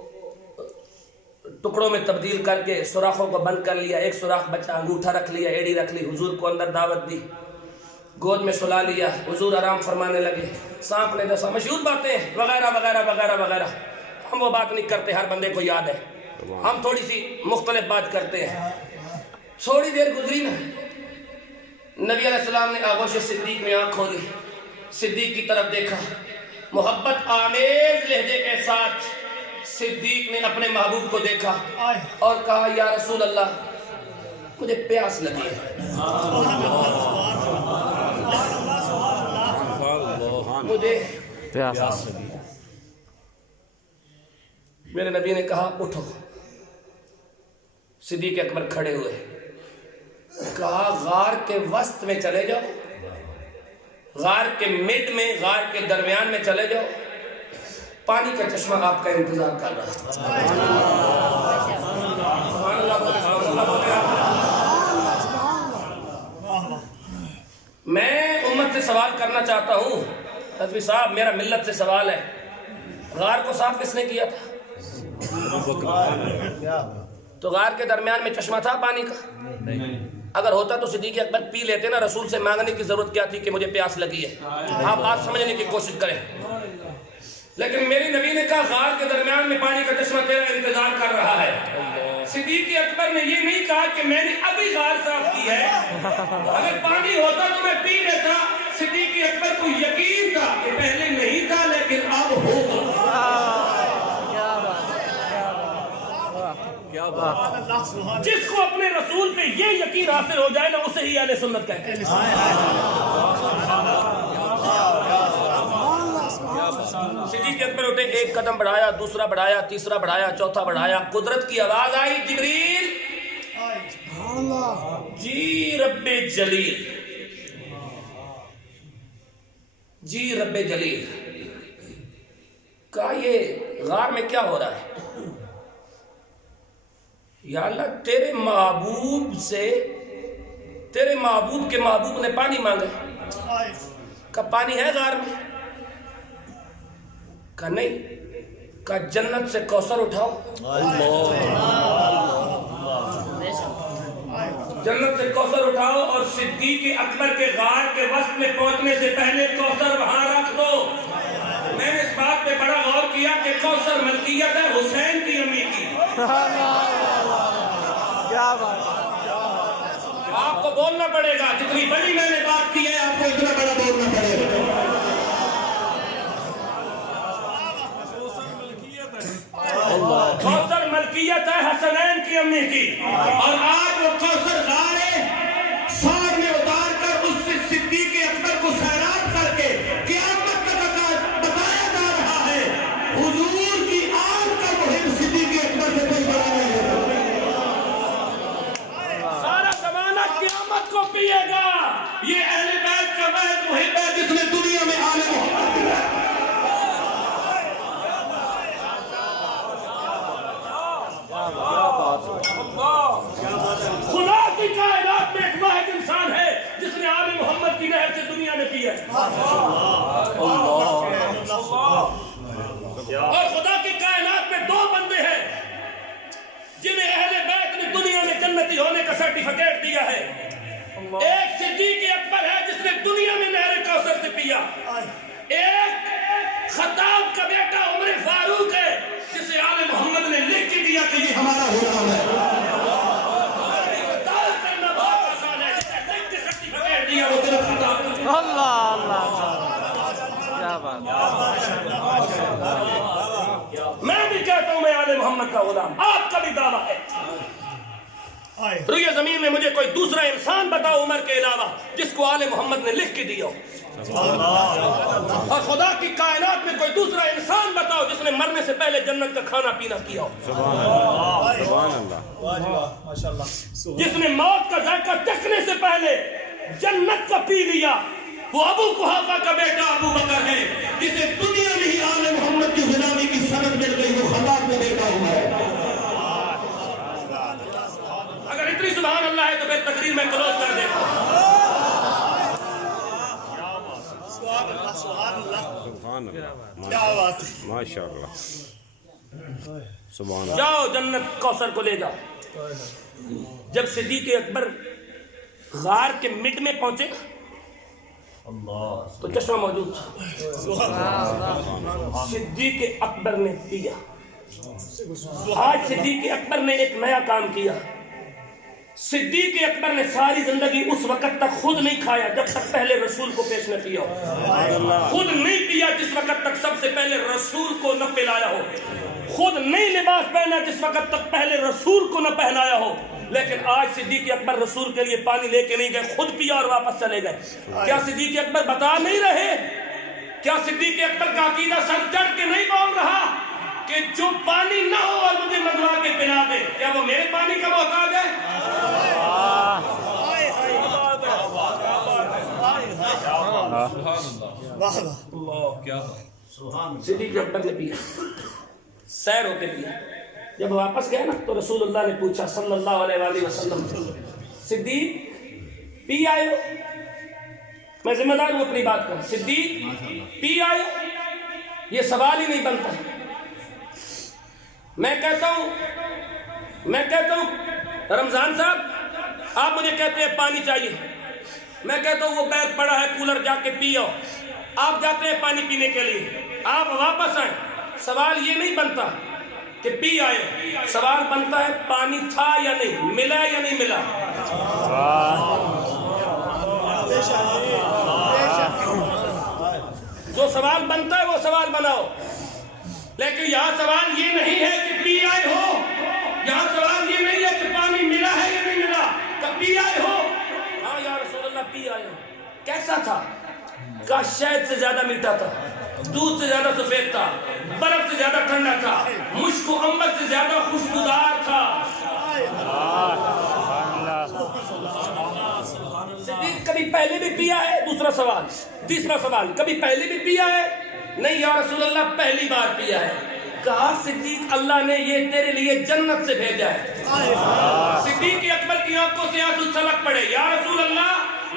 ٹکڑوں میں تبدیل کر کے سوراخوں کو بند کر لیا ایک سوراخ بچا انگوٹھا رکھ لیا ایڑی رکھ لی حضور کو اندر دعوت دی گود میں سلا لیا حضور آرام فرمانے لگے سانپ نے دسا مشہور باتیں وغیرہ وغیرہ وغیرہ وغیررہ ہم وہ بات نہیں کرتے ہر بندے کو یاد ہے ہم تھوڑی سی مختلف بات کرتے ہیں تھوڑی دیر گزری نا نبی علیہ السلام نے آغوش صدیق میں آنکھ کھولی صدیق کی طرف دیکھا محبت آمیز لہجے کے ساتھ صدیق نے اپنے محبوب کو دیکھا اور کہا یا رسول اللہ مجھے پیاس لگی ہے مجھے پیاس میرے نبی نے کہا اٹھو. صدیق اکبر کھڑے ہوئے, کہا غار کے وسط میں چلے جاؤ, غار کے مڈ میں, غار کے درمیان میں چلے جاؤ, پانی کا چشمہ آپ کا انتظار کر رہا ہے. میں امت سے سوال کرنا چاہتا ہوں, حضرت صاحب میرا ملت سے سوال ہے, غار کو صاف کس نے کیا تھا؟ تو غار کے درمیان میں چشمہ تھا پانی کا؟ اگر ہوتا تو صدیق اکبر پی لیتے نا, رسول سے مانگنے کی ضرورت کیا تھی کہ مجھے پیاس لگی ہے؟ آپ بات سمجھنے کی کوشش کریں. لیکن میری نبی نے کہا غار کے درمیان میں پانی کا چشمہ تیرا انتظار کر رہا ہے. صدیق اکبر نے یہ نہیں کہا کہ میں نے ابھی غار صاف کی ہے, اگر پانی ہوتا تو میں پی لیتا. صدیق اکبر کو یقین تھا کہ پہلے نہیں تھا لیکن اب ہوگا. جس کو اپنے رسول پہ یہ یقین حاصل ہو جائے نا, اسے ہی اہل سنت کہتے ہیں. صدیق اکبر اٹھے, ایک قدم بڑھایا, دوسرا بڑھایا, تیسرا بڑھایا, چوتھا بڑھایا. قدرت کی آواز آئی, جبریل جی رب جلیل, جی رب جلیل. کہا یہ غار میں کیا ہو رہا ہے؟ یا اللہ تیرے محبوب سے, تیرے محبوب کے محبوب نے پانی مانگا. کہا پانی ہے غار میں؟ کہا نہیں. کہا جنت سے کوثر اٹھاؤ. جنت سے کوثر اٹھاؤ اور صدیق اکبر کے غار کے وسط میں پہنچنے سے پہلے کوثر وہاں رکھ دو. میں نے اس بات پہ بڑا غور کیا کہ کوثر ملکیت ہے حسین کی امی کی. آپ کو بولنا پڑے گا, جتنی بڑی میں نے بات کی ہے آپ کو اتنا بڑا بولنا پڑے گا. کوثر ملکیت ہے حسنین کی امی کی, اور آج وہ کوثر غارے سار میں اتار کر اس سے صدیق اکبر کو سیراب کر کے قیامت تک بتایا جا رہا ہے حضور کی آگ کا مہم صدیق اکبر سے کوئی بڑا نہیں ہے. سارا زمانہ قیامت کو پیے گا. یہ اہل بیت کا واحد محب ہے جس نے دنیا میں آل محمد دیا. خدا کی کائنات میں ایک واحد انسان ہے جس نے آل محمد کی نہر سے دنیا میں پی ہے. اور خدا کی کائنات میں دو بندے ہیں جنہیں اہل بیت نے دنیا میں جنتی ہونے کا سرٹیفکیٹ دیا ہے. ایک صدیق اکبر ہے جس نے دنیا میں نہر کوثر سے پیا. ایک خطاب کا بیٹا عمر فاروق ہے جسے آل محمد نے لکھ کے دیا کہ یہ ہمارا غلام ہے. اللہ اللہ, کیا بات. میں بھی کہتا ہوں میں آل محمد کا غلام. آپ کا بھی دعویٰ ہے. روئے زمین میں مجھے کوئی دوسرا انسان بتاؤ عمر کے علاوہ جس کو آل محمد نے لکھ کے دیا ہو. اور خدا کی کائنات میں کوئی دوسرا انسان بتاؤ جس نے مرنے سے پہلے جنت کا کھانا پینا کیا ہو. جس نے موت کا ذائقہ چکھنے سے پہلے جنت کا پی لیا. وہ ابو قحافہ کا بیٹا ابو بکر ہے جسے دنیا میں ہی آل محمد کی غلامی کی سند مل گئی. وہ خطاب میں بیٹا ہوا ہے. اگر اتنی سبحان اللہ ہے تو پھر تقریر میں کلوز کر دیتا ہوں. جاؤ جنت کوثر کو لے جاؤ. جب صدیق اکبر غار کے مڈ میں پہنچے تو چشمہ موجود تھا. صدیق اکبر نے پیا. آج صدیق اکبر نے ایک نیا کام کیا. صدیق اکبر نے ساری زندگی اس وقت تک خود نہیں کھایا جب تک پہلے رسول کو پیش نہ کیا ہو. خود نہیں پیا جس وقت تک سب سے پہلے رسول کو نہ پلایا ہو. خود نہیں لباس پہنا جس وقت تک پہلے رسول کو نہ پہنایا ہو. لیکن آج صدیق اکبر رسول کے لیے پانی لے کے نہیں گئے, خود پیا اور واپس چلے گئے. کیا صدیق اکبر بتا نہیں رہے کیا صدیق اکبر کا عقیدہ سر چڑھ کے نہیں بول رہا کہ جو پانی نہ ہو اور مجھے منگوا کے پلا دے؟ کیا وہ میرے پانی کا محتاج ہے؟ صدیق اکبر نے پیا، سیر ہو کے پیا. جب واپس گیا نا تو رسول اللہ نے پوچھا صلی اللہ علیہ وآلہ وسلم، صدیق پی آئے ہو؟ میں ذمہ دار ہوں اپنی بات کا. صدیق پی آئے ہو؟ یہ سوال ہی نہیں بنتا. میں کہتا ہوں رمضان صاحب آپ مجھے کہتے ہیں پانی چاہیے، میں کہتا ہوں وہ بیگ پڑا ہے کولر جا کے پیو. آپ جاتے ہیں پانی پینے کے لیے، آپ واپس آئیں، سوال یہ نہیں بنتا کہ پی آئے، سوال بنتا ہے پانی تھا یا نہیں، ملا یا نہیں ملا. جو سوال بنتا ہے وہ سوال بناؤ، لیکن یہاں سوال یہ نہیں ہے کہ پی آئے ہو، یہاں سوال یہ نہیں ہے کہ پانی ملا ہے یا نہیں ملا، کہ پی آئے ہو. ہاں یا رسول اللہ پی آئے ہو. کیسا تھا؟ کا شہد سے زیادہ میٹھا تھا، دودھ سے زیادہ سفید تھا، برف سے زیادہ ٹھنڈا تھا، مشک و عنبر سے زیادہ خوشبودار تھا. صدیق کبھی پہلے بھی پیا ہے؟ دوسرا سوال. تیسرا سوال، کبھی پہلے بھی پیا ہے؟ نہیں یا رسول اللہ پہلی بار پیا ہے. کہا صدیق اللہ نے یہ تیرے لیے جنت سے بھیجا ہے. صدیق اکبر کی آنکھوں سے آنسو چھلک پڑے. یا رسول اللہ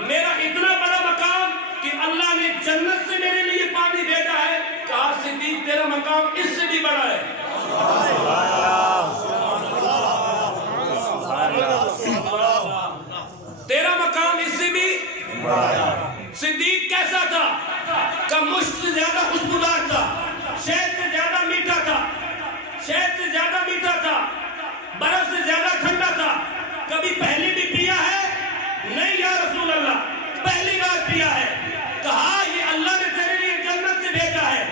میرا اتنا بڑا مقام کہ اللہ نے جنت سے میرے لیے پانی بھیجا ہے. کہا صدیق تیرا مقام اس سے بھی بڑا ہے. تیرا مقام اس سے بھی بڑا ہے. صدیق کیسا تھا؟ کہ مشک سے زیادہ خوشبودار تھا، شہد سے زیادہ میٹھا تھا، شہد سے زیادہ میٹھا تھا، برف سے زیادہ ٹھنڈا تھا. کبھی پہلے بھی پیا ہے؟ نہیں یا رسول اللہ پہلی بار پیا ہے. کہا یہ اللہ نے تیرے لیے جنت سے بھیجا ہے.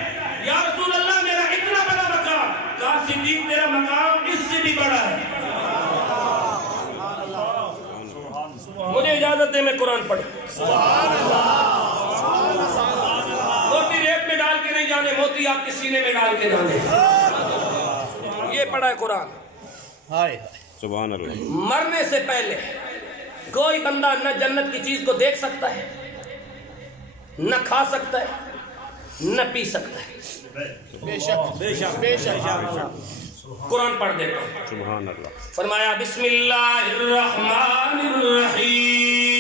یا رسول اللہ میرا اتنا بڑا مقام. کہا صدیق تیرا مقام اس سے بھی بڑا ہے. مجھے اجازت دے میں قرآن پڑھوں. موتی ریت میں ڈال کے نہیں جانے، موتی آپ کے سینے میں ڈال کے جانے. یہ پڑھا ہے قرآن. سبحان اللہ. مرنے سے پہلے کوئی بندہ نہ جنت کی چیز کو دیکھ سکتا ہے، نہ کھا سکتا ہے، نہ پی سکتا ہے. بے شک قرآن پڑھ دیتا ہوں. سبحان اللہ. فرمایا بسم اللہ الرحمن الرحیم.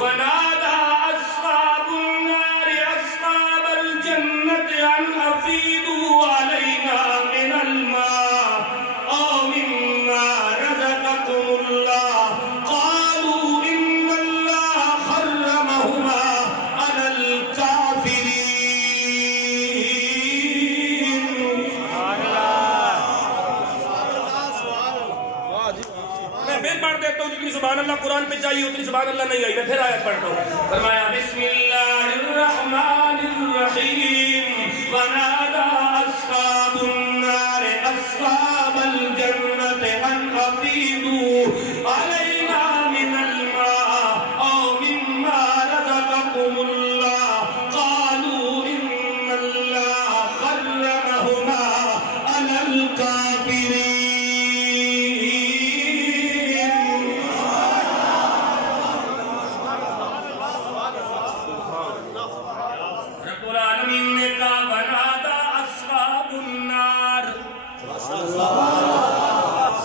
ونادى أصحاب النار أصحاب الجنة أن أفيضوا علينا من الماء أو مما رزقكم الله قالوا إن الله حرمهما على الكافرين. جتنی سبحان اللہ قرآن پہ چاہیے اتنی سبحان اللہ نہیں آئی. میں پھر آیت پڑھتا ہوں. فرمایا بسم اللہ الرحمن الرحیم. ونادى اصحاب النار اصحاب الجنة ان افیضوا علینا من الماء او مما رزقكم اللہ قالوا ان اللہ حرمهما على الكافرین.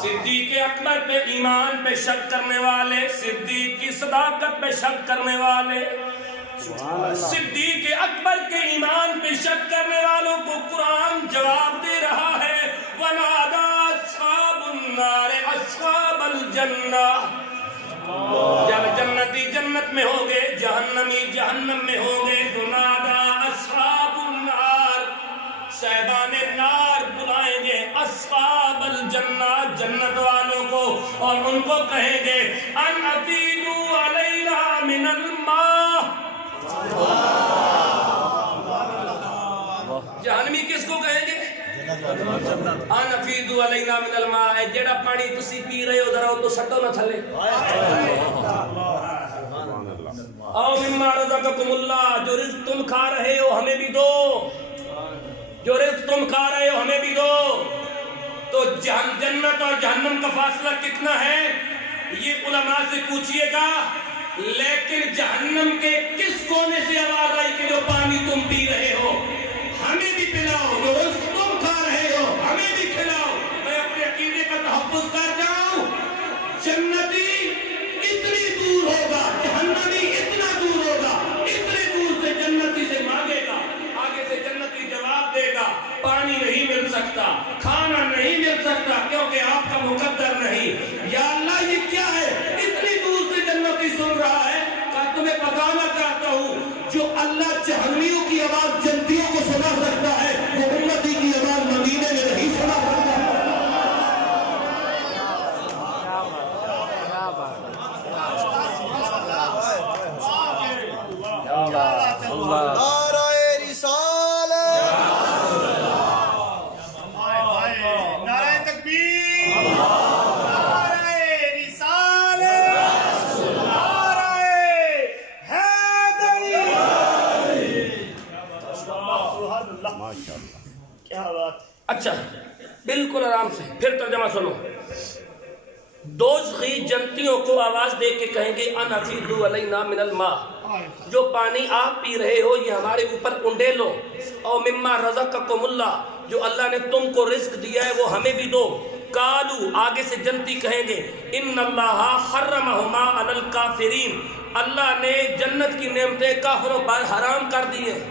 صدیق اکبر پہ ایمان پہ شک کرنے والے، صدیق کی صداقت پہ شک کرنے والے، صدیق اکبر کے ایمان پہ شک کرنے والوں کو قرآن جواب دے رہا ہے. وَنَادَى أَصْحَابُ النَّارِ أَصْحَابَ الْجَنَّةِ. جب جنتی جنت میں ہوں گے، جہنمی جہنم میں ہوں گے، تو نادا اصحاب النار، صاحبان نار بلائیں گے اصحاب الجنہ، جنت والوں کو، اور ان کو کہیں گے ان افیدوا علینا من الماء. جہنمی کس کو کہیں گے؟ ان افیدوا علینا من الماء. جیڑا پانی تسی پی رہے ہو ذرا تو سٹو نہ تھلے. او مما رزقکم اللہ، جو رزق تم کھا رہے ہو ہمیں بھی دو، جو رزق تم کھا رہے ہو ہمیں بھی دو۔ تو جنت اور جہنم کا فاصلہ کتنا ہے یہ علماء سے پوچھئے گا، لیکن جہنم کے کس کونے سے آواز آئی کہ جو پانی تم پی رہے ہو ہمیں بھی پلاؤ، جو رزق تم کھا رہے ہو ہمیں بھی کھلاؤ۔ میں اپنے عقیدے کا تحفظ کر جاؤں، جنتی اتنی دور ہوگا، جہنمی اتنا دور ہوگا، اتنے دور سے جنتی سے مانگے گا، آگے سے جنتی جواب دے گا پانی نہیں مل سکتا، کھانا نہیں مل سکتا کیونکہ آپ کا مقدر نہیں۔ یا اللہ یہ کیا ہے؟ اتنی دور سے جنتی سن رہا ہے کہ تمہیں بتانا چاہتا ہوں جو اللہ جہنمیوں کی آواز جنتیوں کو سنا سکتا ہے وہ امتی کی آواز مدینے میں نہیں سنا سکتا۔ نعرہ رسالت، نعرہ تکبیر، نعرہ رسالت، نعرہ حیدری۔ سبحان اللہ، کیا بات۔ اچھا بالکل آرام سے پھر ترجمہ سنو۔ دوزخی جنتیوں کو آواز دے کے کہیں گے ان افیدوا علینا من الماء، جو پانی آپ پی رہے ہو یہ ہمارے اوپر انڈیلو، او مما رزقکم اللہ، جو اللہ نے تم کو رزق دیا ہے وہ ہمیں بھی دو۔ قالو، آگے سے جنتی کہیں گے ان اللہ حرمہما علی الکافرین، اللہ نے جنت کی نعمتیں کافروں پر حرام کر دی ہیں،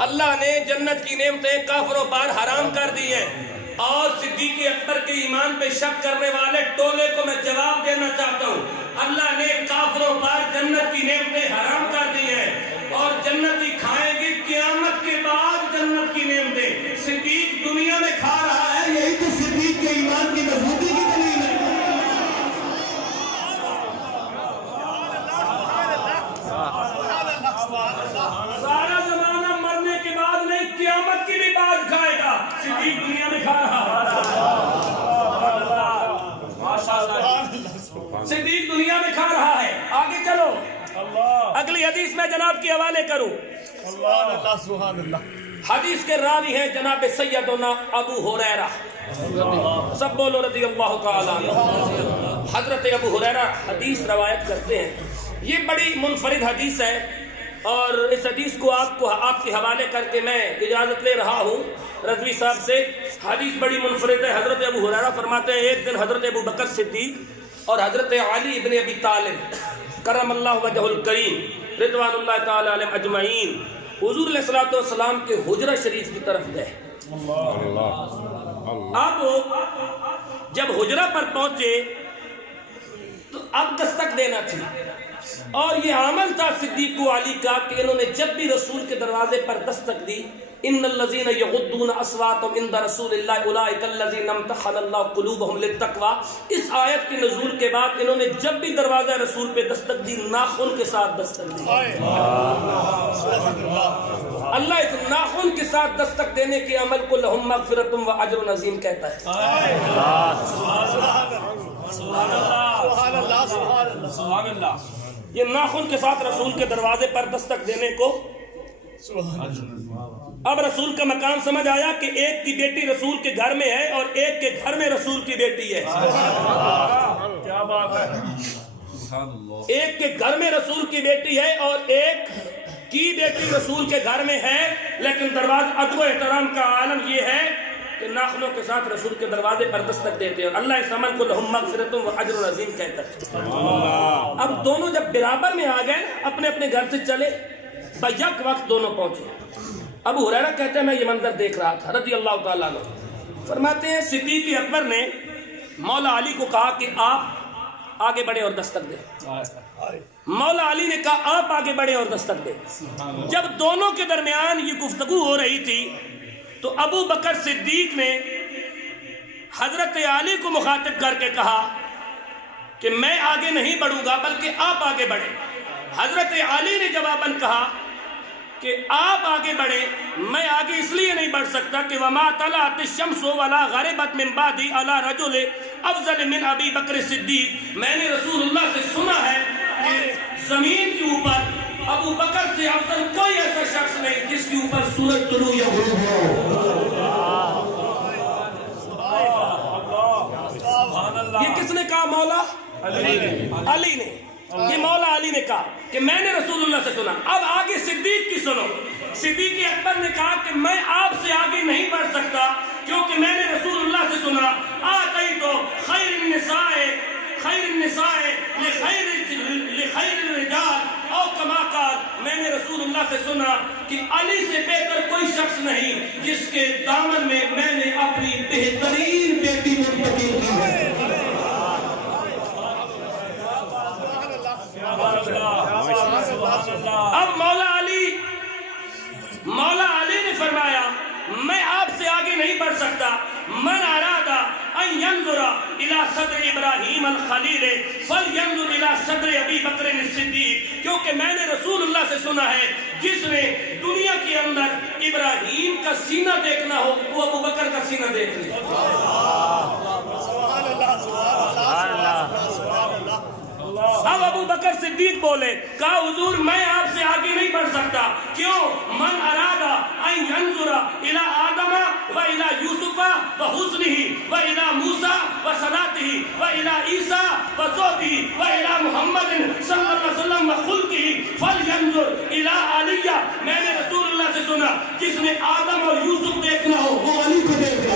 اللہ نے جنت کی نعمتیں کافروں پر حرام کر دی ہیں۔ اور صدیق اکبر کے ایمان پہ شک کرنے والے ٹولے کو میں جواب دینا چاہتا ہوں، اللہ نے کافروں پر جنت کی نعمتیں حرام کر دی ہیں اور جنتی کھائیں گے قیامت کے بعد جنت کی نعمتیں۔ صدیق دنیا میں کھا رہا ہے، یہی تو صدیق کے ایمان کی مضبوطی کی دلیل ہے۔ سارا زمانہ مرنے کے بعد نہیں، قیامت کی بھی بعد کھائے گا، صدیق دنیا میں کھا رہا ہے۔ صدیق دنیا میں کھا رہا ہے۔ آگے چلو، اگلی حدیث میں جناب کے حوالے کروں۔ سبحان اللہ، سبحان اللہ۔ حدیث کے راوی ہیں جناب سیدنا ابو ہریرہ، سب بولو رضی اللہ تعالی عنہ۔ حضرت ابو ہریرہ حدیث روایت کرتے ہیں، یہ بڑی منفرد حدیث ہے اور اس حدیث کو آپ کے حوالے کر کے میں اجازت لے رہا ہوں رضوی صاحب سے۔ حدیث بڑی منفرد ہے۔ حضرت ابو ہریرہ فرماتے ہیں ایک دن حضرت ابو بکر صدیق اور حضرت علی ابن ابی طالب کرم اللہ وجہ الکریم رضوان اللہ تعالی علیہ اجمعین حضور علیہ الصلوۃ والسلام کے حجرہ شریف کی طرف گئے۔ اب جب حجرہ پر پہنچے تو اب دستک دینا تھی اور یہ عمل تھا صدیق و علی کا کہ انہوں نے جب بھی رسول کے دروازے پر دستک دی ان الذین یغضون اصواتهم عند رسول اللہ اولئک الذین امتحن اللہ قلوبهم للتقوی، اس آیت کے نزول کے بعد انہوں نے جب بھی دروازہ رسول پہ دستک دی ناخن کے ساتھ دستک دی۔ اللہ اس ناخن کے ساتھ دستک دینے کے عمل کو لہم مغفرۃ و اجر عظیم کہتا ہے۔ سبحان اللہ۔ یہ ناخن کے ساتھ رسول کے دروازے پر دستک دینے کو، اب رسول کا مقام سمجھ آیا کہ ایک کی بیٹی رسول کے گھر میں ہے اور ایک کے گھر میں رسول کی بیٹی ہے۔ کیا بات ہے۔ ایک کے گھر میں رسول کی بیٹی ہے اور ایک کی بیٹی رسول کے گھر میں ہے، لیکن دروازہ ادب و احترام کا عالم یہ ہے کہ ناخنوں کے ساتھ رسول کے دروازے پر دستک دیتے ہیں اور اللہ اس عمل کو لہم مغفرۃ و اجر عظیم کہتا ہے۔ اب دونوں جب برابر میں آ گئے اپنے اپنے گھر سے چلے، بیک وقت دونوں پہنچے۔ ابو ہریرہ کہتے ہیں میں یہ منظر دیکھ رہا تھا رضی اللہ تعالیٰ عنہ۔ فرماتے ہیں صدیق اکبر نے مولا علی کو کہا کہ آپ آگے بڑھے اور دستک دیں، مولا علی نے کہا آپ آگے بڑھے اور دستک دیں۔ جب دونوں کے درمیان یہ گفتگو ہو رہی تھی تو ابو بکر صدیق نے حضرت علی کو مخاطب کر کے کہا کہ میں آگے نہیں بڑھوں گا بلکہ آپ آگے بڑھیں۔ حضرت علی نے جواباً کہا کہ آپ آگے بڑھیں، میں آگے اس لیے نہیں بڑھ سکتا کہ وما طلعت الشمس ولا غربت من بعدی علی رجل افضل من ابی بکر صدیق، میں نے رسول اللہ سے سنا ہے کہ زمین کے اوپر ابو بکر سے افضل کوئی ایسا شخص نہیں جس کے اوپر سورج طلوع یا غروب ہو۔ یہ کس نے کہا؟ مولا علی نے، یہ مولا علی نے کہا کہ میں نے رسول اللہ سے سنا۔ اب آگے صدیق کی سنو، صدیق اکبر نے کہا کہ میں آپ سے آگے نہیں بڑھ سکتا کیونکہ میں نے رسول اللہ سے سنا آتیت خیر النساء لخیر الرجال او کما قال، میں نے رسول اللہ سے سنا کہ علی سے بہتر کوئی شخص نہیں جس کے دامن میں میں نے اپنی بہترین بیٹی منتقل کی ہے۔ اب مولا علی نے فرمایا میں آپ سے آگے نہیں بڑھ سکتا، من ارادہ ان ينظر الى صدر ابراہیم الخلیل فلینظر الى صدر ابی بکر الصدیق، کیونکہ میں نے رسول اللہ سے سنا ہے جس نے دنیا کے اندر ابراہیم کا سینہ دیکھنا ہو وہ ابو بکر کا سینہ دیکھ لے۔ اب ابو بکر صدیق بولے، کہا حضور میں آپ سے آگے نہیں بڑھ سکتا، کیوں؟ من ارادہ ان ينظر الى آدم و الى یوسف و حسنہ و الى موسیٰ و صلاته و الى عیسیٰ و زہدہ و الى محمد صلی اللہ علیہ وسلم و خلقہ فلینظر الى علی، میں نے رسول اللہ سے سنا جس نے آدم اور یوسف دیکھنا ہو وہ علی کو دیکھ لے۔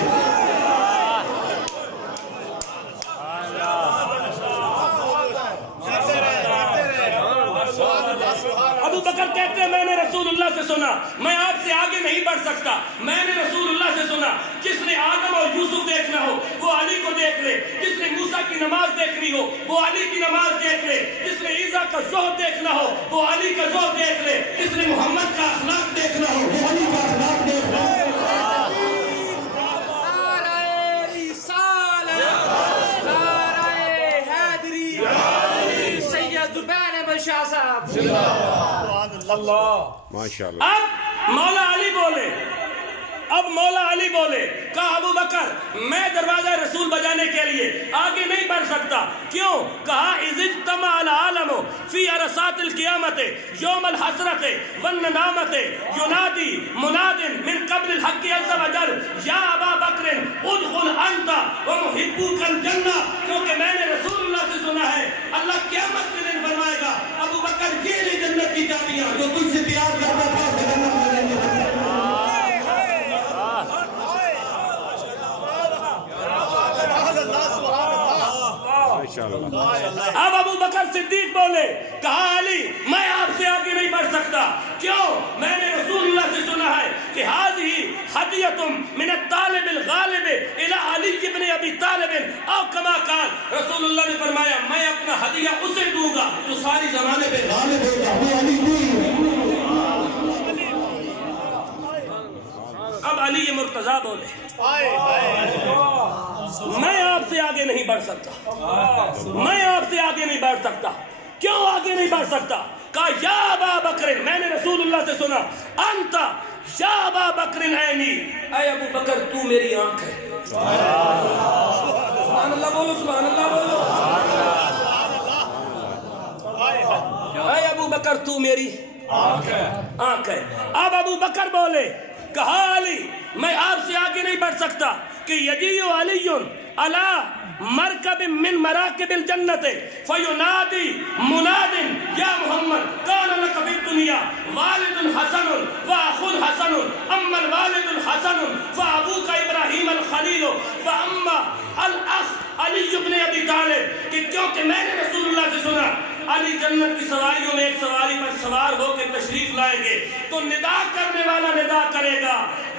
ابو بکر کہتے ہیں میں نے رسول اللہ سے سنا میں آپ سے آگے نہیں بڑھ سکتا، میں نے رسول اللہ سے سنا جس نے آدم اور یوسف دیکھنا ہو وہ علی کو دیکھ لے، جس نے موسیٰ کی نماز دیکھنی ہو وہ علی کی نماز دیکھ لے، جس نے عیسیٰ کا زہد دیکھنا ہو وہ علی کا زہد دیکھ لے، جس نے محمد کا اخلاق دیکھنا ہو وہ علی کا اخلاق دیکھ لے۔ ماشاء اللہ۔ اب مولا علی بولے، کہا ابو بکر میں دروازہ رسول بجانے کے لیے آگے نہیں بڑھ سکتا، کیوں؟ کہا اذ اجتمع العالم فی عرصات القیامت یوم الحسرت والندامت ینادی مناد من قبل الحق عز وجل یا ابا بکر ادخل انت ومحبوک الجنہ، کیونکہ میں نے رسول اللہ سے سنا ہے اللہ قیامت کے دن فرمائے گا ابو بکر یہ لے جنت کی چابیاں، جو تجھ سے پیار کرتا تھا اسے جنت میں لے جائے۔ اب ابو بکر صدیق بولے، کہا علی میں آپ سے آگے نہیں بڑھ سکتا، کیوں؟ میں نے رسول اللہ سے سنا ہے کہ هذه ہدیۃ من الطالب الغالب الى علی بن ابی طالب او کما قال، رسول اللہ نے فرمایا میں اپنا ہدیہ اسے دوں گا جو ساری زمانے پہ غالب ہوگا، وہ علی نہیں۔ اب علی مرتضیٰ بولے میں آپ سے آگے نہیں بڑھ سکتا، میں آپ سے آگے نہیں بڑھ سکتا، کیوں آگے نہیں بڑھ سکتا؟ کہا یا ابا بکر، میں نے رسول اللہ سے سنا انت یا ابا بکر عینی، اے ابو بکر تو میری آنکھ ہے۔ سبحان اللہ بولو، سبحان اللہ بولو۔ اے ابو بکر تو میری آنکھ ہے۔ اب ابو بکر بولے، کہا علی میں آپ سے آگے نہیں بڑھ سکتا کہ یجیء علی علی مرکب من مراکب الجنت فینادی مناد یا محمد کان لک فی الدنیا والد حسن واخ حسن اما الوالد الحسن فابوک ابراہیم الخلیل واما الاخ علی بن ابی طالب، کہ کیونکہ میں نے رسول اللہ سے سنا علی جنت کی سواریوں میں ایک سواری پر سوار ہو کے تشریف لائیں گے تو ندا کرنے والا ندا کرے گا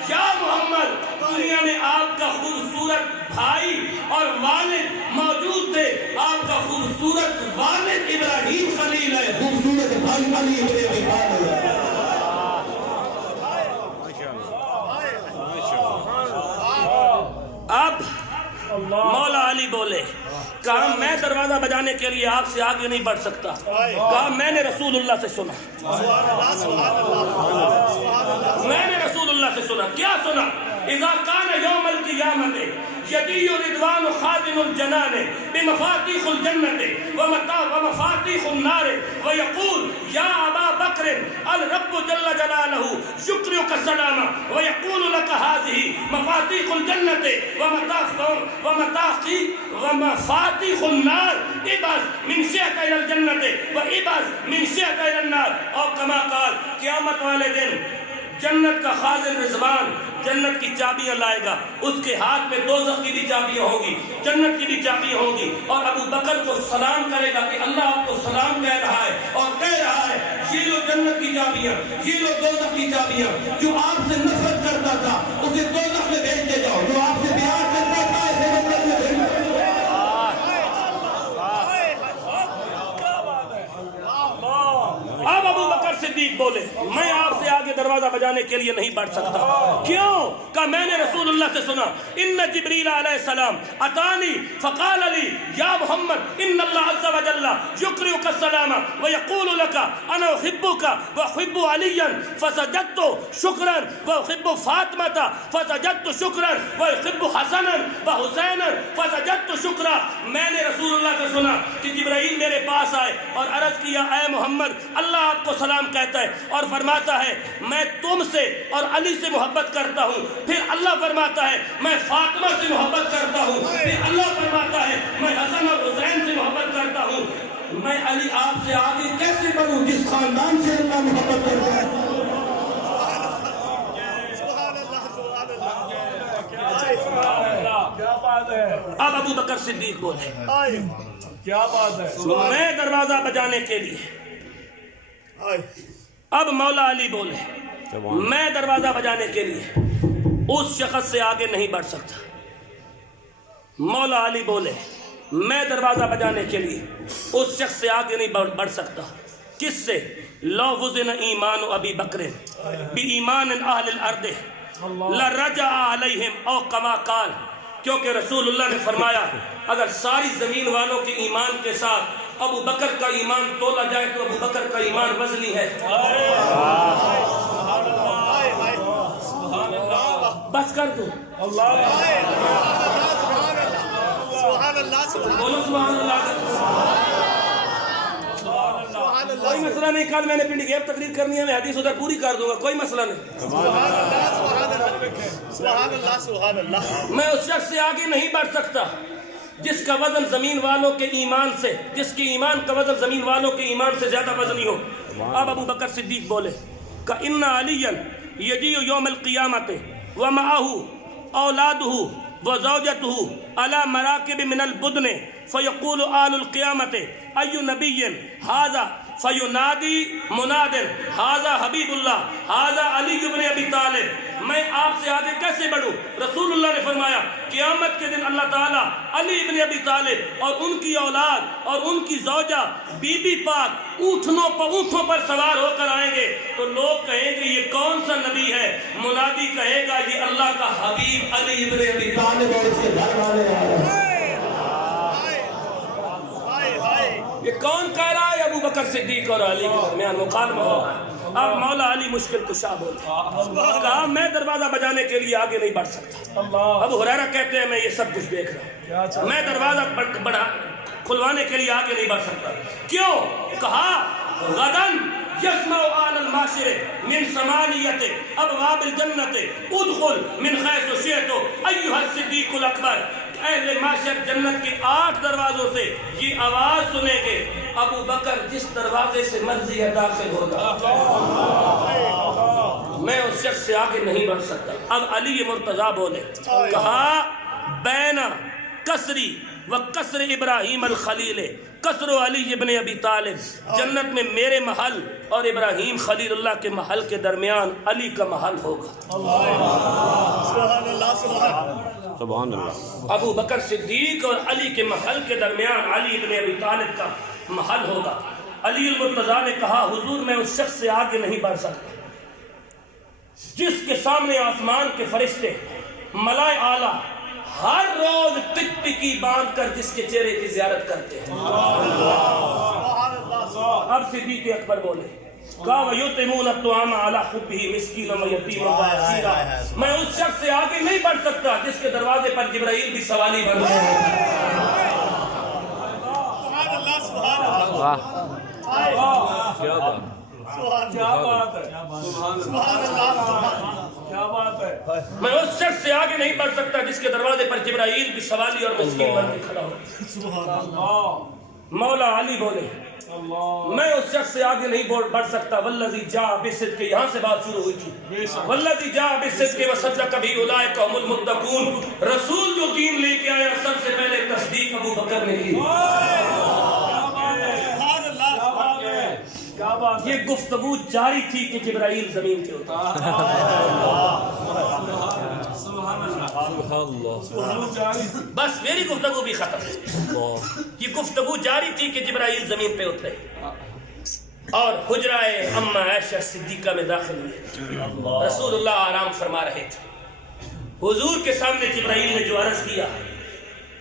یا محمد، دنیا میں آپ کا خوبصورت بھائی اور والد موجود تھے، آپ کا خوبصورت والد ابراہیم خلیل ہے، خوبصورت بھائی علی ابن ابی طالب ہے۔ اب مولا علی بولے، کہا میں دروازہ بجانے کے لیے آپ سے آگے نہیں بڑھ سکتا، کہا میں نے رسول اللہ سے سنا، میں نے رسول اللہ سے سنا، کیا سنا؟ اذا کان یوم القیامت یدی رضوان خازن الجنان بمفاتیح الجنت ومفاتیح النار ویقول یا ابا بکر الرب جل جلالہ شکرک السلام ویقول لك هذه مفاتیح الجنت ومفاتیح النار ابعث من شئت الى الجنت وابعث من شئت الى النار. اور کما قال قیامت والے دن جنت کا خازن رضوان جنت کی چابیاں لائے گا، اس کے ہاتھ میں دوزخ کی بھی چابیاں ہوں گی، جنت کی بھی چابیاں ہوں گی، اور ابو بکر کو سلام کرے گا کہ اللہ آپ کو سلام کہہ رہا ہے اور کہہ رہا ہے یہ لو جنت کی چابیاں، یہ لو دوزخ کی چابیاں. جو آپ سے نفرت کرتا تھا اسے دوزخ میں بھیج دے جاؤ، جو آپ سے پیار کرتا تھا اسے جنت میں بھیج دے جاؤ. اب ابو بکر صدیق بولے میں آپ سے آگے دروازہ بجانے کے لیے نہیں بڑھ سکتا. کیوں؟ کہ میں نے رسول اللہ سے سنا ان جبریل علیہ السلام اتانی فقال لی یا محمد ان اللہ عز وجل یقرئک السلام ویقول لك انا احبک واحب علیا فسجدت شکرا واحب فاطمہ فسجدت شکرا واحب حسنا وحسینا فسجدت شکرا. میں نے رسول اللہ سے سنا کہ جبرائیل میرے پاس آئے اور عرض کیا اے محمد اللہ آپ کو سلام کہتا ہے اور فرماتا ہے میں تم سے اور علی سے محبت کرتا ہوں. پھر اللہ فرماتا ہے میں فاطمہ سے محبت کرتا ہوں. پھر اللہ فرماتا ہے میں حسن اور حسین سے محبت کرتا ہوں. میں علی آپ سے آگے کیسے بڑھوں جس خاندان سے اللہ محبت کرتا ہے. کیا بات ہے، اب ابو بکر صدیق بولے کیا بات ہے. میں دروازہ بجانے کے لیے. اب مولا علی بولے میں دروازہ بجانے کے لیے اس شخص سے آگے نہیں بڑھ سکتا. مولا علی بولے میں دروازہ بجانے کے لیے اس شخص سے آگے نہیں بڑھ سکتا. کس سے؟ لو وزن ایمان ابی بکر بی ایمان اہل الارض لرجع علیہم او کما قال. کیونکہ رسول اللہ نے فرمایا اگر ساری زمین والوں کے ایمان کے ساتھ ابو بکر کا ایمان تولا جائے تو ابو بکر کا ایمان وزنی ہے. بس کر دو بولو سبحان اللہ. کوئی مسئلہ نہیں، کل میں نے پنڈی گیپ تقریر کرنی ہے، میں حدیث ادھر پوری کر دوں گا، کوئی مسئلہ نہیں. میں اس شخص سے آگے نہیں بڑھ سکتا جس کا وزن زمین والوں کے ایمان سے، جس کے ایمان کا وزن زمین والوں کے ایمان سے زیادہ وزنی ہو. اب ابو بکر صدیق بولے کہ ان علیًا یجیء یوم القیامت ومعہ اولادہ وزوجتہ علی مراکب من البدن فیقول آل القیامت ای نبی ھذا فینادی مناد ھذا حبیب اللہ ھذا علی بن ابی طالب. میں آپ سے آگے کیسے بڑھوں؟ رسول اللہ نے فرمایا قیامت کے دن اللہ تعالیٰ علی بن ابی طالب اور ان کی اولاد اور ان کی زوجہ بی بی پاک اونٹوں پر سوار ہو کر آئیں گے تو لوگ کہیں گے یہ کون سا نبی ہے؟ منادی کہے گا یہ اللہ کا حبیب علی بن ابی طالب اور اس کے گھر والے آ رہے ہیں. یہ کون کہہ رہا ہے؟ ابو بکر صدیق اور علی کے درمیان مکالمہ ہوگا. اب مولا علی مشکل کشا بولے کہا میں دروازہ بجانے کے لیے آگے نہیں بڑھ سکتا. ابو ہریرہ کہتے ہیں میں یہ سب کچھ دیکھ رہا ہوں، میں دروازہ کھلوانے کے لیے آگے نہیں بڑھ سکتا. کیوں؟ کہا غدن یسمع آل الماشر من ثمانیت ابواب الجنت ادخل من حیث شئت ایھا الصدیق الاکبر. اہل معاشر جنت کے 8 دروازوں سے یہ آواز سنیں گے ابو بکر جس دروازے سے مرضی ہے داخل ہوگا. میں اس شخص سے آگے نہیں بڑھ سکتا. اب علی مرتضیٰ بولے کہا بین کسری و کسر ابراہیم الخلیل کسر علی ابن ابی طالب. جنت میں میرے محل اور ابراہیم خلیل اللہ کے محل کے درمیان علی کا محل ہوگا. سبحان اللہ. ابو بکر صدیق اور علی کے محل کے درمیان علی ابن ابی طالب کا محل ہوگا. علی المرتضیٰ نے کہا حضور میں اس شخص سے آگے نہیں بڑھ سکتا جس کے سامنے آسمان کے فرشتے ملائے اعلیٰ ہر روز ٹکٹکی باندھ کر جس کے چہرے کی زیارت کرتے ہیں. اب صدیق اکبر بولے کہا وَيُطْعِمُونَ الطَّعَامَ عَلَىٰ حُبِّهِ مِسْكِینًا وَیَتِیمًا وَأَسِیرًا۔ میں اس شخص سے آگے نہیں بڑھ سکتا جس کے دروازے پر جبرائیل بھی سوالی بن رہے ہیں۔ واہ کیا بات کیا بات ہے کیا بات ہے میں اس شخص سے آگے نہیں بڑھ سکتا جس کے دروازے پر جبرائیل بھی سوالی اور مسکین بن کے کھڑا ہو۔ مولا علی بولے میں اس شخص سے آگے نہیں بڑھ سکتا۔ والذی جاء بالصدق، یہاں سے بات شروع ہوئی تھی۔ والذی جاء بالصدق وصدق به اولئک هم المتقون۔ رسول جو دین لے کے آیا سب سے پہلے تصدیق ابو بکر نے کی۔ یہ گفتگو جاری تھی کہ جبرائیل زمین پہ اترا۔ بس میری گفتگو بھی ختم۔ یہ گفتگو جاری تھی کہ جبرائیل زمین پہ اترے اور حجرہ اما عائشہ صدیقہ میں داخل ہوئے۔ رسول اللہ آرام فرما رہے تھے۔ حضور کے سامنے جبرائیل نے جو عرض کیا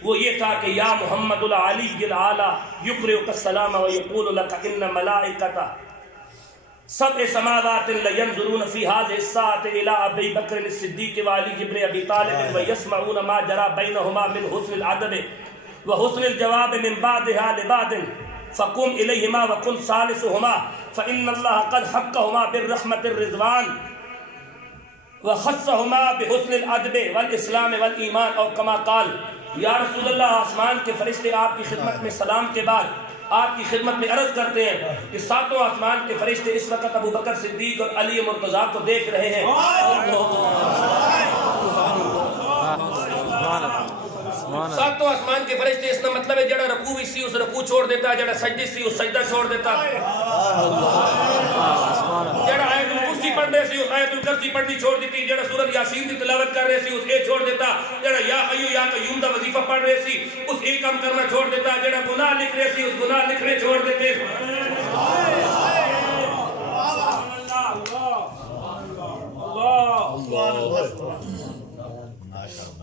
وہ یہ تھا کہ یا محمد العلی العالی یقرئک السلام ویقول لک ان ملائکۃ سبع سماوات لینظرون فی هذه الساعة الى ابی بکر الصدیق وعلی ابن ابی طالب ویسمعون ما جرى بینہما من حسن الادب وحسن الجواب من بعدها لبعد فقم الیہما وکن ثالثہما فان اللہ قد حقہما بالرحمة الرضوان وخصہما بحسن الادب والاسلام والایمان او کما قال۔ یا رسول اللہ آسمان کے فرشتے آپ کی خدمت میں سلام کے بعد آپ کی خدمت میں عرض کرتے ہیں کہ ساتوں آسمان کے فرشتے اس وقت ابو بکر صدیق اور علی مرتضیٰ کو دیکھ رہے ہیں۔ ساتوں آسمان کے فرشتے اس کا مطلب ہے جڑا رکوع بھی سی اس رکوع چھوڑ دیتا ہے، جڑا سجدے سی اس سجدہ چھوڑ دیتا ہے، جڑا آیت الکرسی پڑھ رہے سی اس آیت الکرسی پڑھنی چھوڑ دیتی، جڑا سورۃ یاسین کی تلاوت کر رہے سی اس اے چھوڑ دیتا، جڑا یا حیو یا قیوم دا وظیفہ پڑھ رہے سی اس اے کام کرنا چھوڑ دیتا، جڑا گناہ لکھ رہے سی اس گناہ لکھنے چھوڑ دیتے۔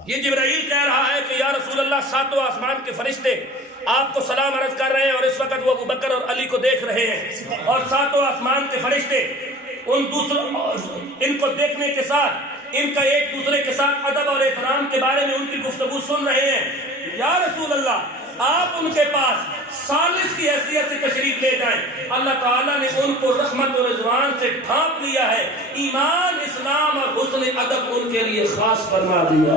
یہ جبرائیل کہہ رہا ہے کہ یا رسول اللہ ساتوں آسمان کے فرشتے آپ کو سلام عرض کر رہے ہیں اور اس وقت وہ ابو بکر اور علی کو دیکھ رہے ہیں، اور ساتوں آسمان کے فرشتے ان کو دیکھنے کے ساتھ ان کا ایک دوسرے کے ساتھ ادب اور احترام کے بارے میں ان کی گفتگو سن رہے ہیں۔ یا رسول اللہ آپ ان کے پاس ثالث کی حیثیت سے تشریف لے جائیں۔ اللہ تعالیٰ نے ان کو رحمت و رضوان سے ڈھانپ لیا ہے، ایمان اسلام اور حسن ادب ان کے لیے خاص فرما دیا۔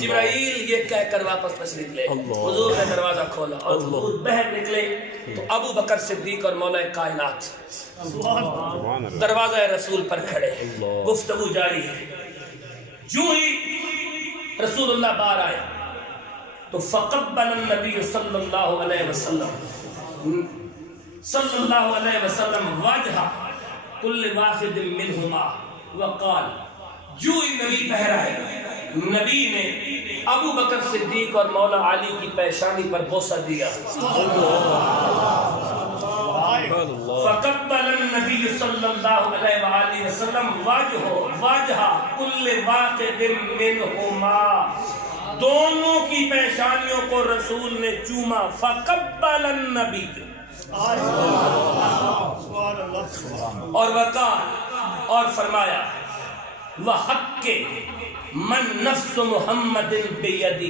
جبرائیل یہ کہہ کر واپس تشریف لے، حضور نے دروازہ کھولا اور حضور باہر نکلے تو ابو بکر صدیق اور مولا کائنات دروازہ رسول پر کھڑے، گفتگو جاری ہے۔ جو ہی رسول اللہ باہر آئے تو فقبل النبی صلی اللہ علیہ وسلم وجہ کل واحد منہما وقال، جو ہی نبی باہر آئے نبی نے ابو بکر صدیق اور مولا علی کی پیشانی پر بوسہ دیا۔ فقبل النبی صلی اللہ علیہ وآلہ وسلم وجہ کل واحد منہما، دونوں کی پیشانیوں کو رسول نے چوما۔ فقبل النبی اور وقال اور فرمایا وحق من نفس محمد بیدہ،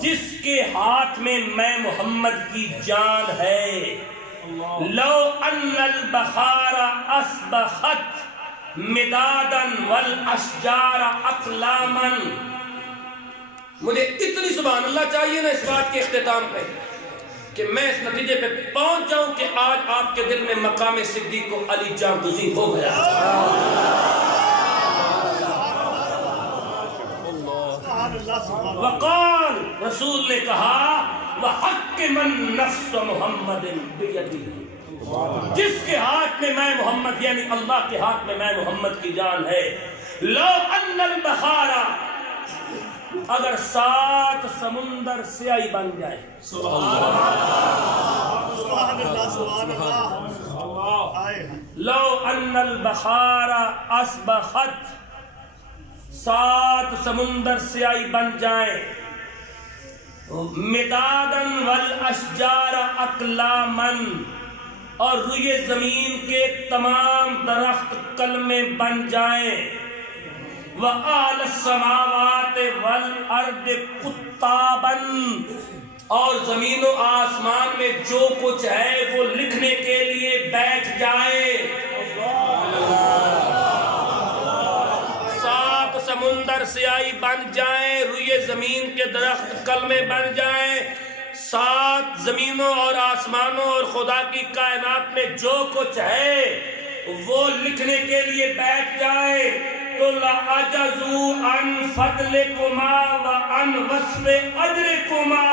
جس کے ہاتھ میں میں محمد کی جان ہے، لو ان البحار اسبخت مدادا والاشجار اقلاما۔ مجھے اتنی سبحان اللہ چاہیے نا اس بات کے اختتام پہ کہ میں اس نتیجے پہ پہنچ جاؤں کہ آج آپ کے دل میں مقام صدیق و علی جاگزین ہو گیا۔ وقال، رسول نے کہا وحق من نفس محمد بیدہ، جس کے ہاتھ میں میں محمد یعنی اللہ کے ہاتھ میں میں محمد کی جان ہے، لو ان البحار، اگر 7 سمندر سیاہی بن جائے، لو ان البحار اسبخت، 7 سمندر سیاہی بن جائیں، مدادن والاشجار اقلامن، اور روئے زمین کے تمام درخت کلمے بن جائیں، وآل السماوات والارض کتابن، اور زمین و آسمان میں جو کچھ ہے وہ لکھنے کے لیے بیٹھ جائے، سات سمندر سیاہی بن جائیں، روئے زمین کے درخت کلمے بن جائیں، سات زمینوں اور آسمانوں اور خدا کی کائنات میں جو کچھ ہے وہ لکھنے کے لیے بیٹھ جائے، تو لَعَجَزُوا عَنْ فَضْلِكُمَا وَعَنْ وَصْفِ أَجْرِكُمَا،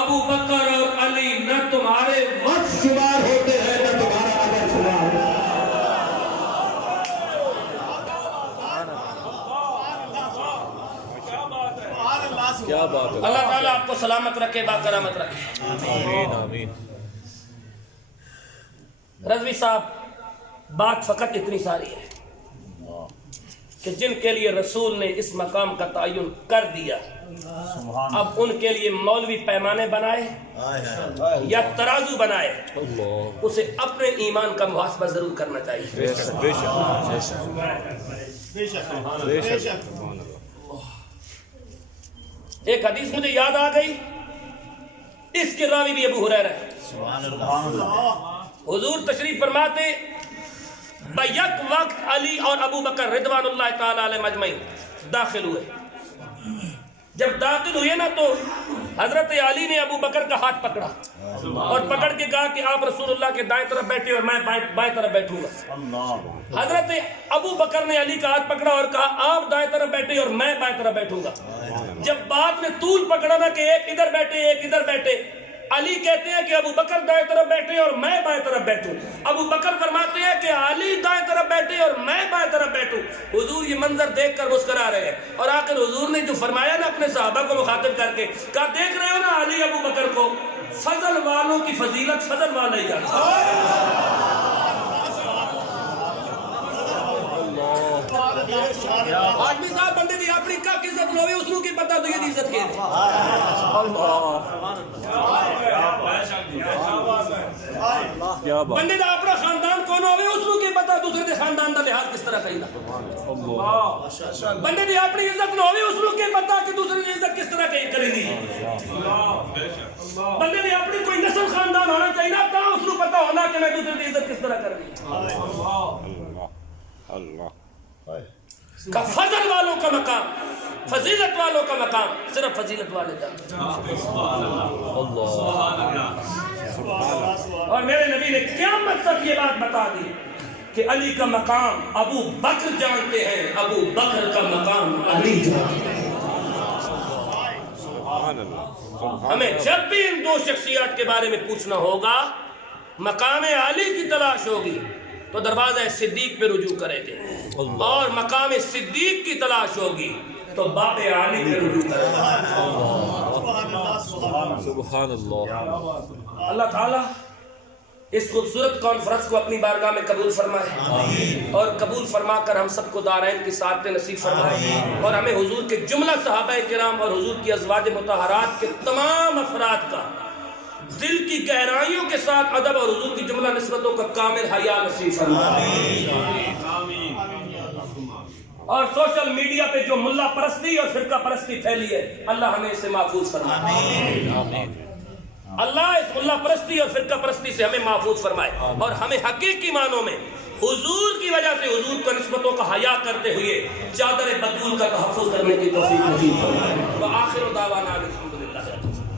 ابو بکر اور علی نہ تمہارے وصف شمار ہوتے ہیں نہ تمہارا اجر شمار ہوتا ہے۔ کیا بات ہے، اللہ تعالیٰ آپ کو سلامت رکھے، باکرامت رکھے، آمین آمین۔ رضوی صاحب، بات فقط اتنی ساری ہے کہ جن کے لیے رسول نے اس مقام کا تعین کر دیا، اب ان کے لیے مولوی پیمانے بنائے یا ترازو بنائے، اسے اپنے ایمان کا محاسبہ ضرور کرنا چاہیے۔ بے شک بے شک بے شک۔ ایک حدیث مجھے یاد آ گئی، اس کے راوی بھی ابو ہریرہ ہے۔ حضور تشریف فرماتے، بیک وقت علی اور ابو بکر رضوان اللہ تعالی علیہ مجمعین داخل ہوئے۔ جب داخل ہوئے نا تو حضرت علی نے ابو بکر کا ہاتھ پکڑا اور پکڑ کے کہا کہ آپ رسول اللہ کے دائیں طرف بیٹھے اور میں بائیں طرف بیٹھوں گا۔ حضرت ابو بکر نے علی کا ہاتھ پکڑا اور کہا آپ دائیں طرف بیٹھے اور میں بائیں طرف بیٹھوں گا۔ جب بات نے طول پکڑا نا کہ ایک ادھر بیٹھے ایک ادھر بیٹھے، علی کہتے ہیں کہ ابو بکر دائیں طرف بیٹھے اور میں بائیں طرف بیٹھوں، ابو بکر فرماتے ہیں کہ علی دائیں طرف بیٹھے اور میں بائیں طرف بیٹھوں۔ حضور یہ منظر دیکھ کر مسکرا رہے ہیں، اور آخر حضور نے جو فرمایا نا اپنے صحابہ کو مخاطب کر کے، کہا دیکھ رہے ہو نا علی ابو بکر کو، فضل والوں کی فضیلت فضل والا ہی جانتا ہے۔ آدمی صاحب بندے دی اپنی کا عزت لوے اس نو کی پتہ تو یہ عزت کے بندے دا اپنا خاندان کون ہوئے اس نو کی پتہ دوسرے دے خاندان دا لحاظ کس طرح کہیں بندے دی اپنی عزت نہ ہوئے اس نو کی پتہ کہ دوسرے دی عزت کس طرح کہیں کریں گی بندے دی اپنی کوئی نسل خاندان ہونا چاہیے نا تا اس نو پتہ ہونا کہ میں دوسرے دی عزت کس طرح کرنی اللہ کا فضل والوں کا مقام فضیلت والوں کا مقام صرف فضیلت والے جانتے ہیں۔ اور میرے نبی نے قیامت تک یہ بات بتا دی کہ علی کا مقام ابو بکر جانتے ہیں، ابو بکر کا مقام علی جانتے ہیں۔ ہمیں جب بھی ان دو شخصیات کے بارے میں پوچھنا ہوگا، مقام علی کی تلاش ہوگی تو دروازہ صدیق پہ رجوع کریں گے، اور مقام صدیق کی تلاش ہوگی تو باب علی پہ رجوع کریں گے۔ سبحان اللہ۔ اللہ تعالیٰ اس خوبصورت کانفرنس کو اپنی بارگاہ میں قبول فرمائے، اور قبول فرما کر ہم سب کو دارین کی سعادت نصیب فرمائے، اور ہمیں حضور کے جملہ صحابہ کرام اور حضور کی ازواج مطہرات کے تمام افراد کا دل کی گہرائیوں کے ساتھ ادب اور حضور کی جملہ نسبتوں کا کامل حیا نصیب فرمائے، اور سوشل میڈیا پہ جو ملا پرستی اور فرقہ پرستی پھیلی ہے اللہ ہمیں اسے محفوظ فرمائے، اللہ اس ملا پرستی اور فرقہ پرستی سے ہمیں محفوظ فرمائے، اور ہمیں حقیقی معنوں میں حضور کی وجہ سے حضور کا نسبتوں کا حیا کرتے ہوئے چادر بطول کا تحفظ کرنے کی توفیق نصیب فرمائے۔ وآخر دعوانا